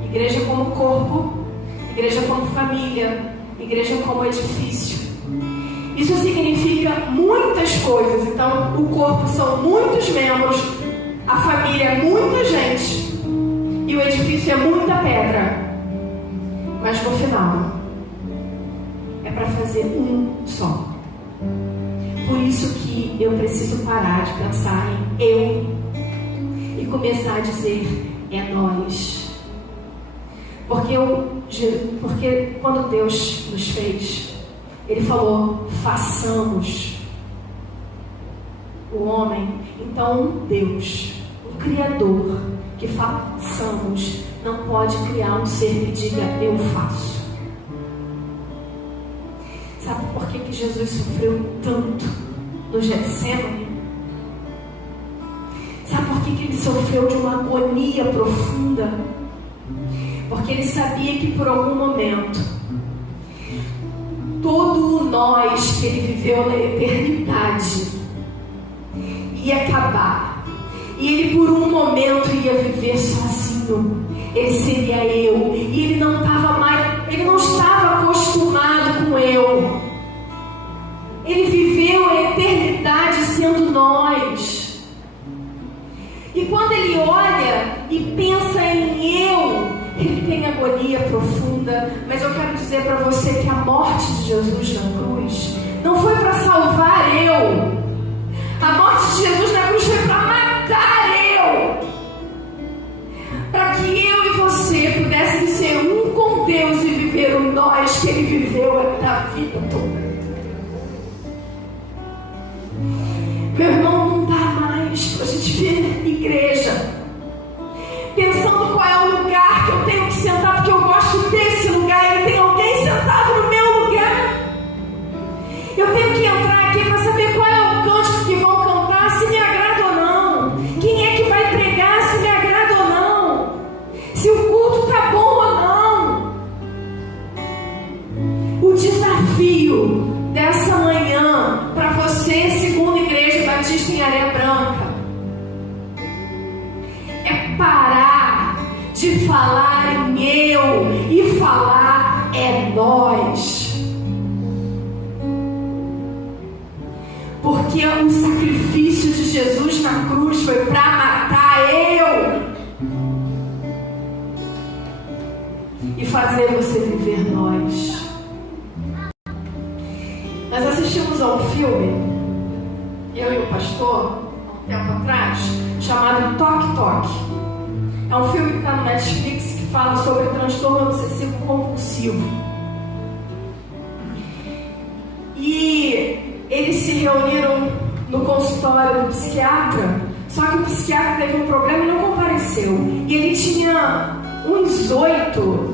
igreja como corpo, igreja como família, igreja como edifício, isso significa muitas coisas. Então, o corpo são muitos membros, a família é muita gente e o edifício é muita pedra. Mas no final, é para fazer um só. Por isso que eu preciso parar de pensar em eu e começar a dizer é nós. Porque quando Deus nos fez, Ele falou, façamos o homem. Então Deus, o Criador, que façamos, não pode criar um ser que diga eu faço. Sabe por que Jesus sofreu tanto no Getsemane? Sabe por que ele sofreu de uma agonia profunda? Porque ele sabia que por algum momento todo o nós que ele viveu na eternidade ia acabar. E ele por um momento ia viver sozinho. Ele seria eu. E ele não estava acostumado com eu. Ele viveu a eternidade sendo nós. E quando ele olha e pensa em eu, ele tem agonia profunda. Mas eu quero dizer para você que a morte de Jesus na cruz não foi para salvar eu. A morte de Jesus na cruz foi para matar eu. Para que eu e você pudéssemos ser um com Deus e viver o nós que Ele viveu a vida toda. Meu irmão, não dá mais para a gente ver igreja pensando qual é o lugar que eu tenho que sentar, porque eu gosto desse lugar e tem alguém sentado no meu lugar. Eu tenho que entrar aqui para saber qual é o cântico que vão cantar, se me agrada ou não. Quem é que vai pregar, se me agrada ou não. Se o culto está bom ou não. O desafio dessa manhã para você, segundo a Igreja Batista em Areia Branca, é parar de falar em eu e falar é nós. Porque o sacrifício de Jesus na cruz foi para matar eu e fazer você viver nós. Nós assistimos a um filme, eu e o pastor, há um tempo atrás, chamado Toque Toque. É um filme que está no Netflix que fala sobre transtorno obsessivo compulsivo. E eles se reuniram no consultório do psiquiatra, só que o psiquiatra teve um problema e não compareceu. E ele tinha umas 8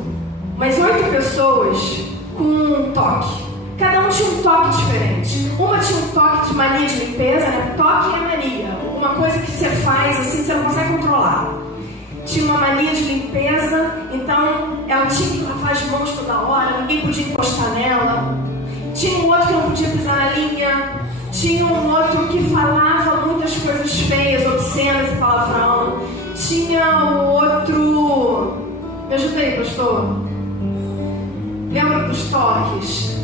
pessoas com um toque. Cada um tinha um toque diferente. Uma tinha um toque de mania de limpeza, né? Toque é mania, uma coisa que você faz assim, você não consegue controlar. tinha uma mania de limpeza, então ela tinha que lavar as mãos toda hora, ninguém podia encostar nela. Tinha um outro que não podia pisar na linha. Tinha um outro que falava muitas coisas feias, obscenas e palavrão. Tinha o outro... Me ajuda aí, pastor. Lembra dos toques?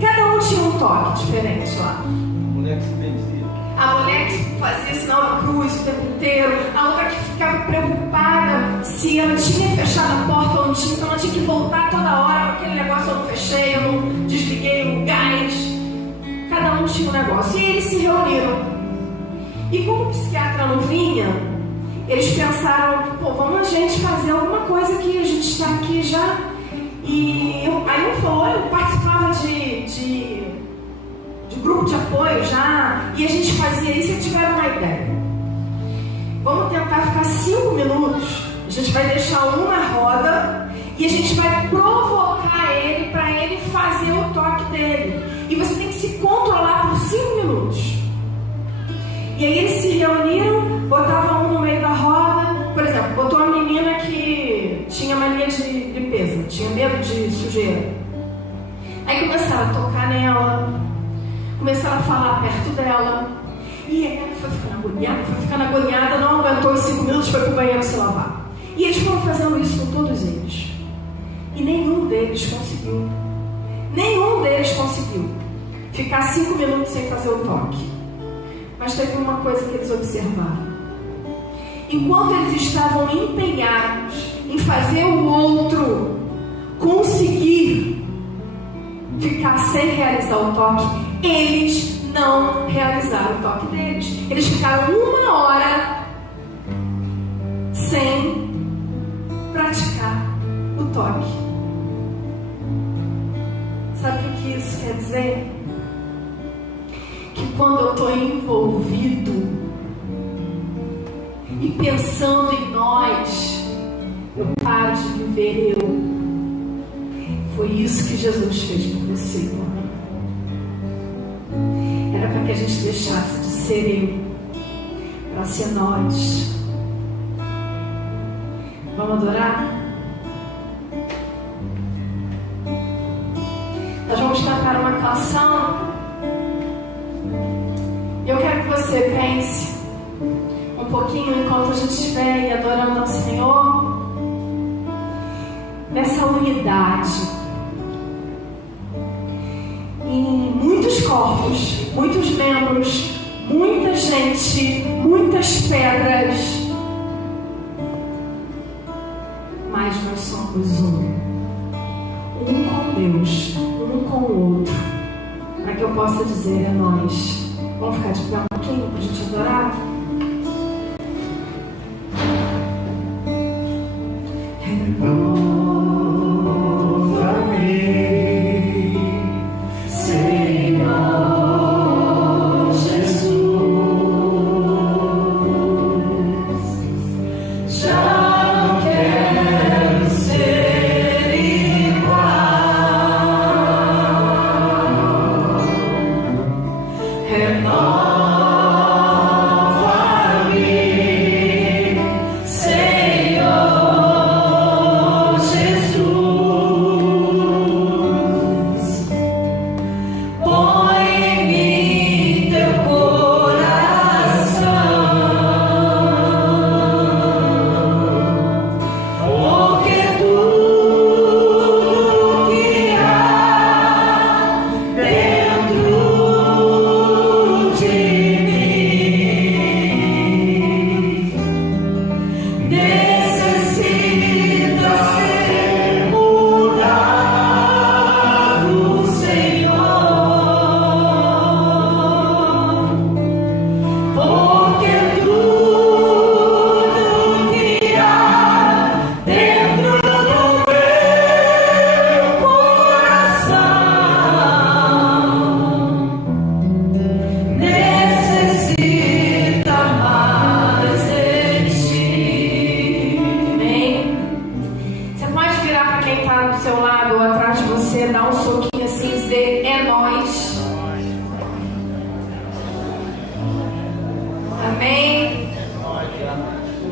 Cada um tinha um toque diferente lá. Mulher que se benzia. A mulher que fazia sinal da cruz o tempo inteiro. A outra que ficava preocupada se ela tinha fechado a porta ou não tinha. Então ela tinha que voltar toda hora. Aquele negócio eu não fechei, eu não desliguei o gás. Cada um tinha um negócio. E eles se reuniram. E como o psiquiatra não vinha, eles pensaram, pô, vamos a gente fazer alguma coisa aqui. A gente está aqui já. E aí eu falou, eu participava de grupo de apoio já, e a gente fazia isso e tiveram uma ideia. Vamos tentar ficar 5 minutos, a gente vai deixar um na roda e a gente vai provocar ele para ele fazer o toque dele. E você tem que se controlar por 5 minutos. E aí eles se reuniram, botavam um no meio da roda, por exemplo, botou uma menina que tinha mania de limpeza, tinha medo de sujeira. Aí começaram a tocar nela, começaram a falar perto dela. E ela foi ficando agoniada, não aguentou os 5 minutos, foi pro banheiro se lavar. E eles foram fazendo isso com todos eles. E nenhum deles conseguiu. Nenhum deles conseguiu ficar 5 minutos sem fazer o toque. Mas teve uma coisa que eles observaram. Enquanto eles estavam empenhados em fazer o outro conseguir ficar sem realizar o toque, eles não realizaram o toque deles. Eles ficaram 1 hora sem praticar o toque. Sabe o que isso quer dizer? Que quando eu estou envolvido e pensando em nós, eu paro de viver eu. Foi isso que Jesus fez por você, irmão. Era para que a gente deixasse de ser eu, para ser nós. Vamos adorar? Nós vamos cantar uma canção. E eu quero que você pense um pouquinho enquanto a gente estiver aí adorando ao Senhor, nessa unidade. Em muitos corpos, muitos membros, muita gente, muitas pedras, mas nós somos um com Deus, um com o outro, para que eu possa dizer é nós. Vamos ficar de pé um pouquinho para a gente adorar?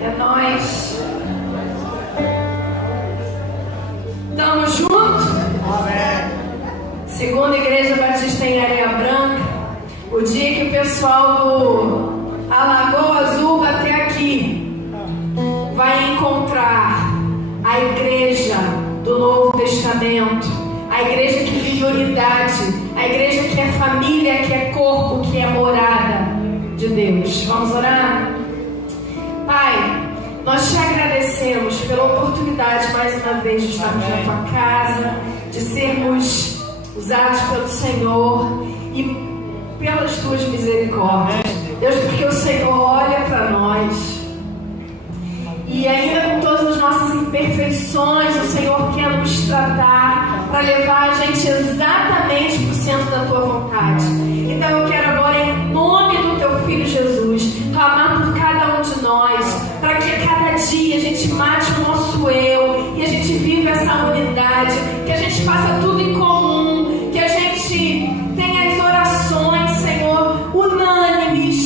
É nóis. Segunda Igreja Batista em Areia Branca, o dia que o pessoal do Alagoa Azul bater aqui, vai encontrar a igreja do Novo Testamento, a igreja que vive unidade, a igreja que é família, que é corpo, que é morada de Deus. Vamos orar? Pai, nós te agradecemos pela oportunidade mais uma vez de estarmos na tua casa, de sermos usados pelo Senhor e pelas tuas misericórdias. Deus, porque o Senhor olha para nós e ainda com todas as nossas imperfeições, o Senhor quer nos tratar para levar a gente exatamente para o centro da tua vontade. Então eu quero agora, em nome do teu Filho Jesus, clamar por cada um de nós, para que a cada dia a gente mate o nosso eu e a gente viva essa unidade, que a gente faça tudo em comum, que a gente tenha as orações, Senhor, unânimes,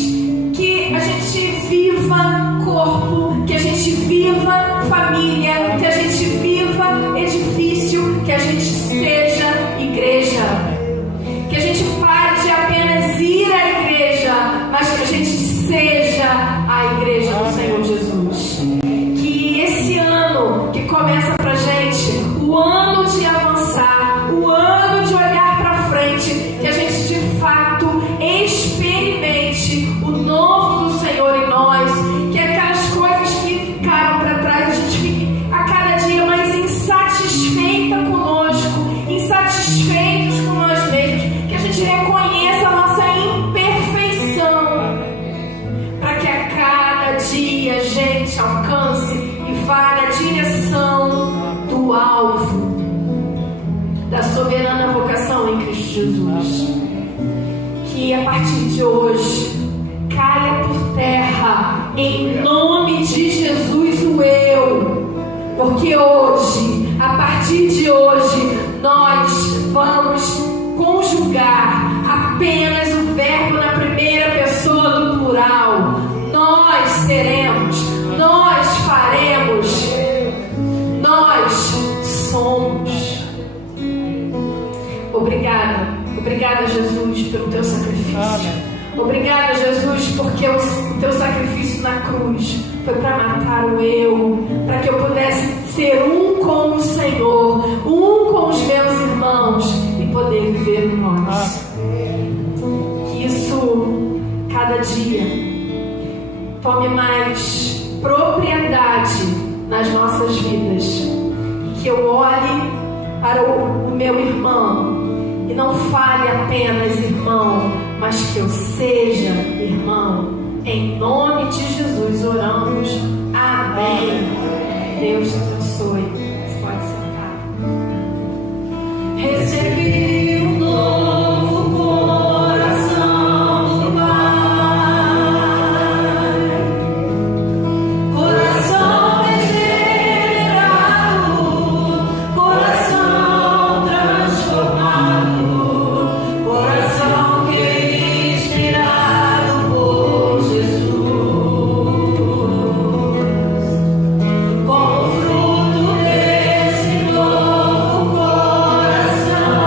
que a gente viva corpo, que a gente viva família, que a gente viva edifício, que a gente seja igreja, que a gente pare de apenas ir à igreja, mas que a gente seja a igreja do Senhor Jesus. Que esse ano que começa pra gente, o ano de avançar, o ano de olhar pra frente, que a gente de fato experimente o novo do Senhor em nós, que aquelas coisas que ficaram para trás, a gente fique a cada dia mais insatisfeita conosco, insatisfeitos com nós mesmos, que a gente reconheça a nossa imperfeição, para que a cada dia a gente alcance e vá na direção do alvo da soberana vocação em Cristo Jesus. Que a partir de hoje caia por terra, em nome de Jesus, o eu. Porque hoje, a partir de hoje, nós vamos conjugar apenas o verbo na primeira pessoa do plural. Nós seremos, nós faremos, nós somos. Obrigada, Jesus, pelo teu sacrifício. Obrigada, Jesus, porque o teu sacrifício na cruz foi para matar o eu, para que eu pudesse ser um com o Senhor, um com os meus irmãos e poder viver em nós. Que isso, cada dia, tome mais propriedade nas nossas vidas. E que eu olhe para o meu irmão e não fale apenas irmão, mas que eu seja irmão. Em nome de Jesus oramos. Amém. Deus te abençoe. Você pode sentar. Recebi um novo coração do Pai, coração regenerado, coração transformado, coração que é inspirado por Jesus. Como fruto desse novo coração,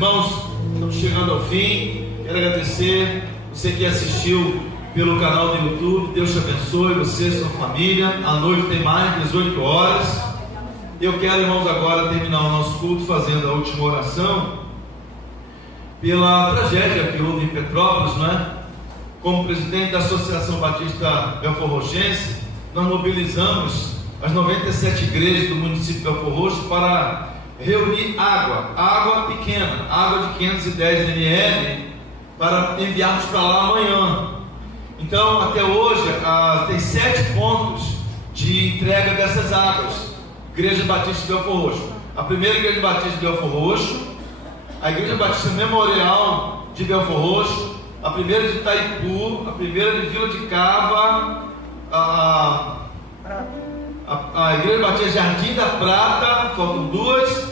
irmãos, estamos chegando ao fim. Quero agradecer você que assistiu pelo canal do YouTube. Deus te abençoe, você e sua família. À noite tem mais, 18 horas. Eu quero, irmãos, agora terminar o nosso culto fazendo a última oração pela tragédia que houve em Petrópolis, não é? Como presidente da Associação Batista Belforrochense, nós mobilizamos as 97 igrejas do município de Belfor Roxo para reunir água pequena, água de 510 ml, para enviarmos para lá amanhã. Então, até hoje, tem 7 pontos de entrega dessas águas. Igreja Batista de Belfor Roxo, a primeira Igreja Batista de Belfor Roxo, a Igreja Batista Memorial de Belfor Roxo, a primeira de Itaipu, a primeira de Vila de Cava, a Igreja Batista Jardim da Prata, faltam 2,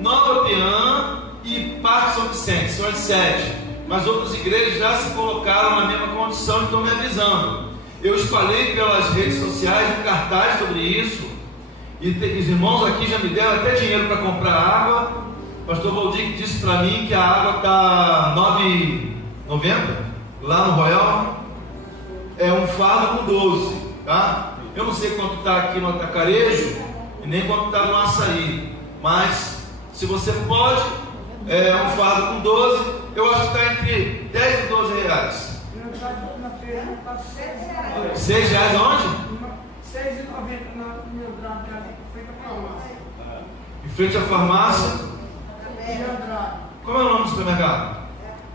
Nova Piã e Parque São Vicente, são as 7. Mas outras igrejas já se colocaram na mesma condição e estão me avisando. Eu espalhei pelas redes sociais um cartaz sobre isso, e os irmãos aqui já me deram até dinheiro para comprar água. O pastor Valdir disse para mim que a água está R$9,90 lá no Royal, é um fardo com 12, tá? Eu não sei quanto está aqui no Atacarejo e nem quanto está no Açaí, mas se você pode, um fardo com 12, eu acho que está entre 10 e 12 reais. Na feira está R$6. 6 reais aonde? R$6,90 no meu grande ali, feita a farmácia. Em frente à farmácia. Como é o nome do supermercado?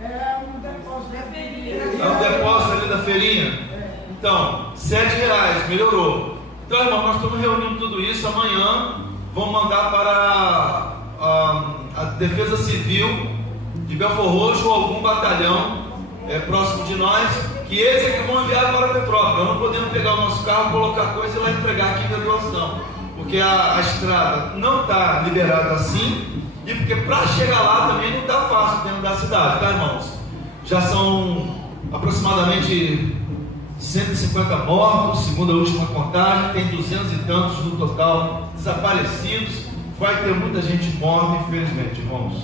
É um depósito da feirinha. É um depósito ali da feirinha? Então, R$7, melhorou. Então, irmão, nós estamos reunindo tudo isso. Amanhã vamos mandar para a Defesa Civil de Belfor Roxo ou algum batalhão próximo de nós, que eles é que vão enviar para Petrópolis. Nós não podemos pegar o nosso carro, colocar coisa e lá entregar aqui na doação, porque a estrada não está liberada assim, e porque para chegar lá também não está fácil dentro da cidade, tá, irmãos? Já são aproximadamente 150 mortos, segundo a última contagem, tem 200 e tantos no total desaparecidos. Vai ter muita gente morta, infelizmente, irmãos.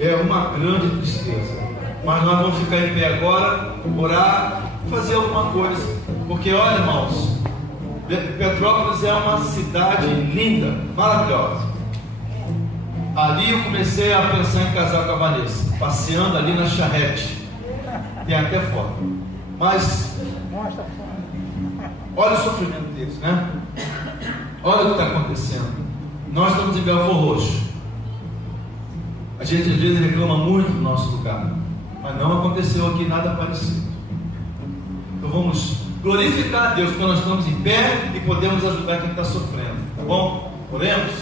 É uma grande tristeza. Mas nós vamos ficar em pé agora, orar, fazer alguma coisa. Porque, olha, irmãos, Petrópolis é uma cidade linda, maravilhosa. Ali eu comecei a pensar em casar com a Vanessa, passeando ali na charrete. Tem até foto. Mas olha o sofrimento deles, né? Olha o que está acontecendo. Nós estamos em Belfor Roxo. A gente às vezes reclama muito do nosso lugar, mas não aconteceu aqui nada parecido. Então vamos glorificar a Deus quando nós estamos em pé e podemos ajudar quem está sofrendo, tá bom? Oremos.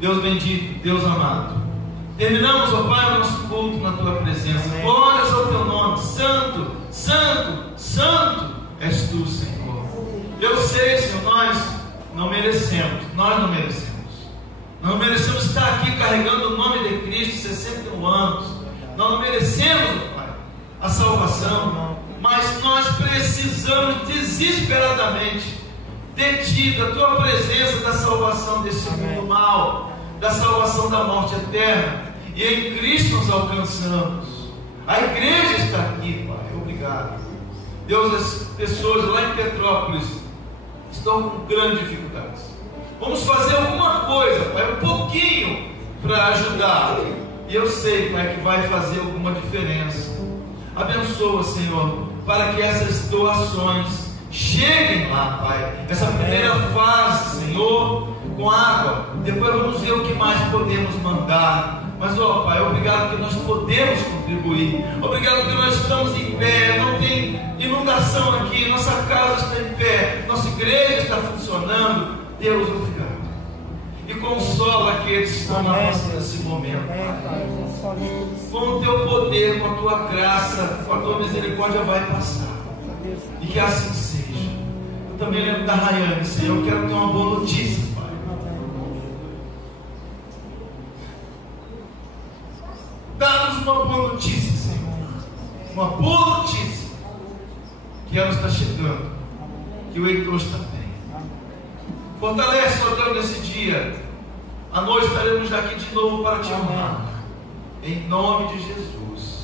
Deus bendito, Deus amado, terminamos, ó Pai, o nosso culto na Tua presença. Glórias ao Teu nome. Santo, Santo, Santo és Tu, Senhor. Eu sei, Senhor, nós não merecemos. Nós não merecemos estar aqui carregando o nome de Cristo 61 anos. Nós não merecemos, Pai, a salvação. Mas nós precisamos desesperadamente de Ti, da Tua presença, da salvação desse mundo mal, da salvação da morte eterna. E em Cristo nos alcançamos. A igreja está aqui, Pai. Obrigado. Deus, as pessoas lá em Petrópolis estão com grandes dificuldades. Vamos fazer alguma coisa, Pai, um pouquinho para ajudar. E eu sei, Pai, que vai fazer alguma diferença. Abençoa, Senhor, para que essas doações cheguem lá, Pai. Essa primeira fase, Senhor, com água. Depois vamos ver o que mais podemos mandar. Mas, ó Pai, obrigado que nós podemos contribuir. Obrigado que nós estamos em pé. Não tem inundação aqui. Nossa casa está em pé. Nossa igreja está funcionando. Deus, obrigado. E consola aqueles que estão na nossa nesse momento, Pai. Com o Teu poder, com a Tua graça, com a Tua misericórdia vai passar. E que assim seja. Eu também lembro da Rayane, Senhor. Eu quero ter uma boa notícia, Pai. Dá-nos uma boa notícia, Senhor. Uma boa notícia. Que ela está chegando. Que o Heitor está bem. Fortalece, ó Deus, nesse dia. À noite estaremos aqui de novo para Te honrar. Em nome de Jesus.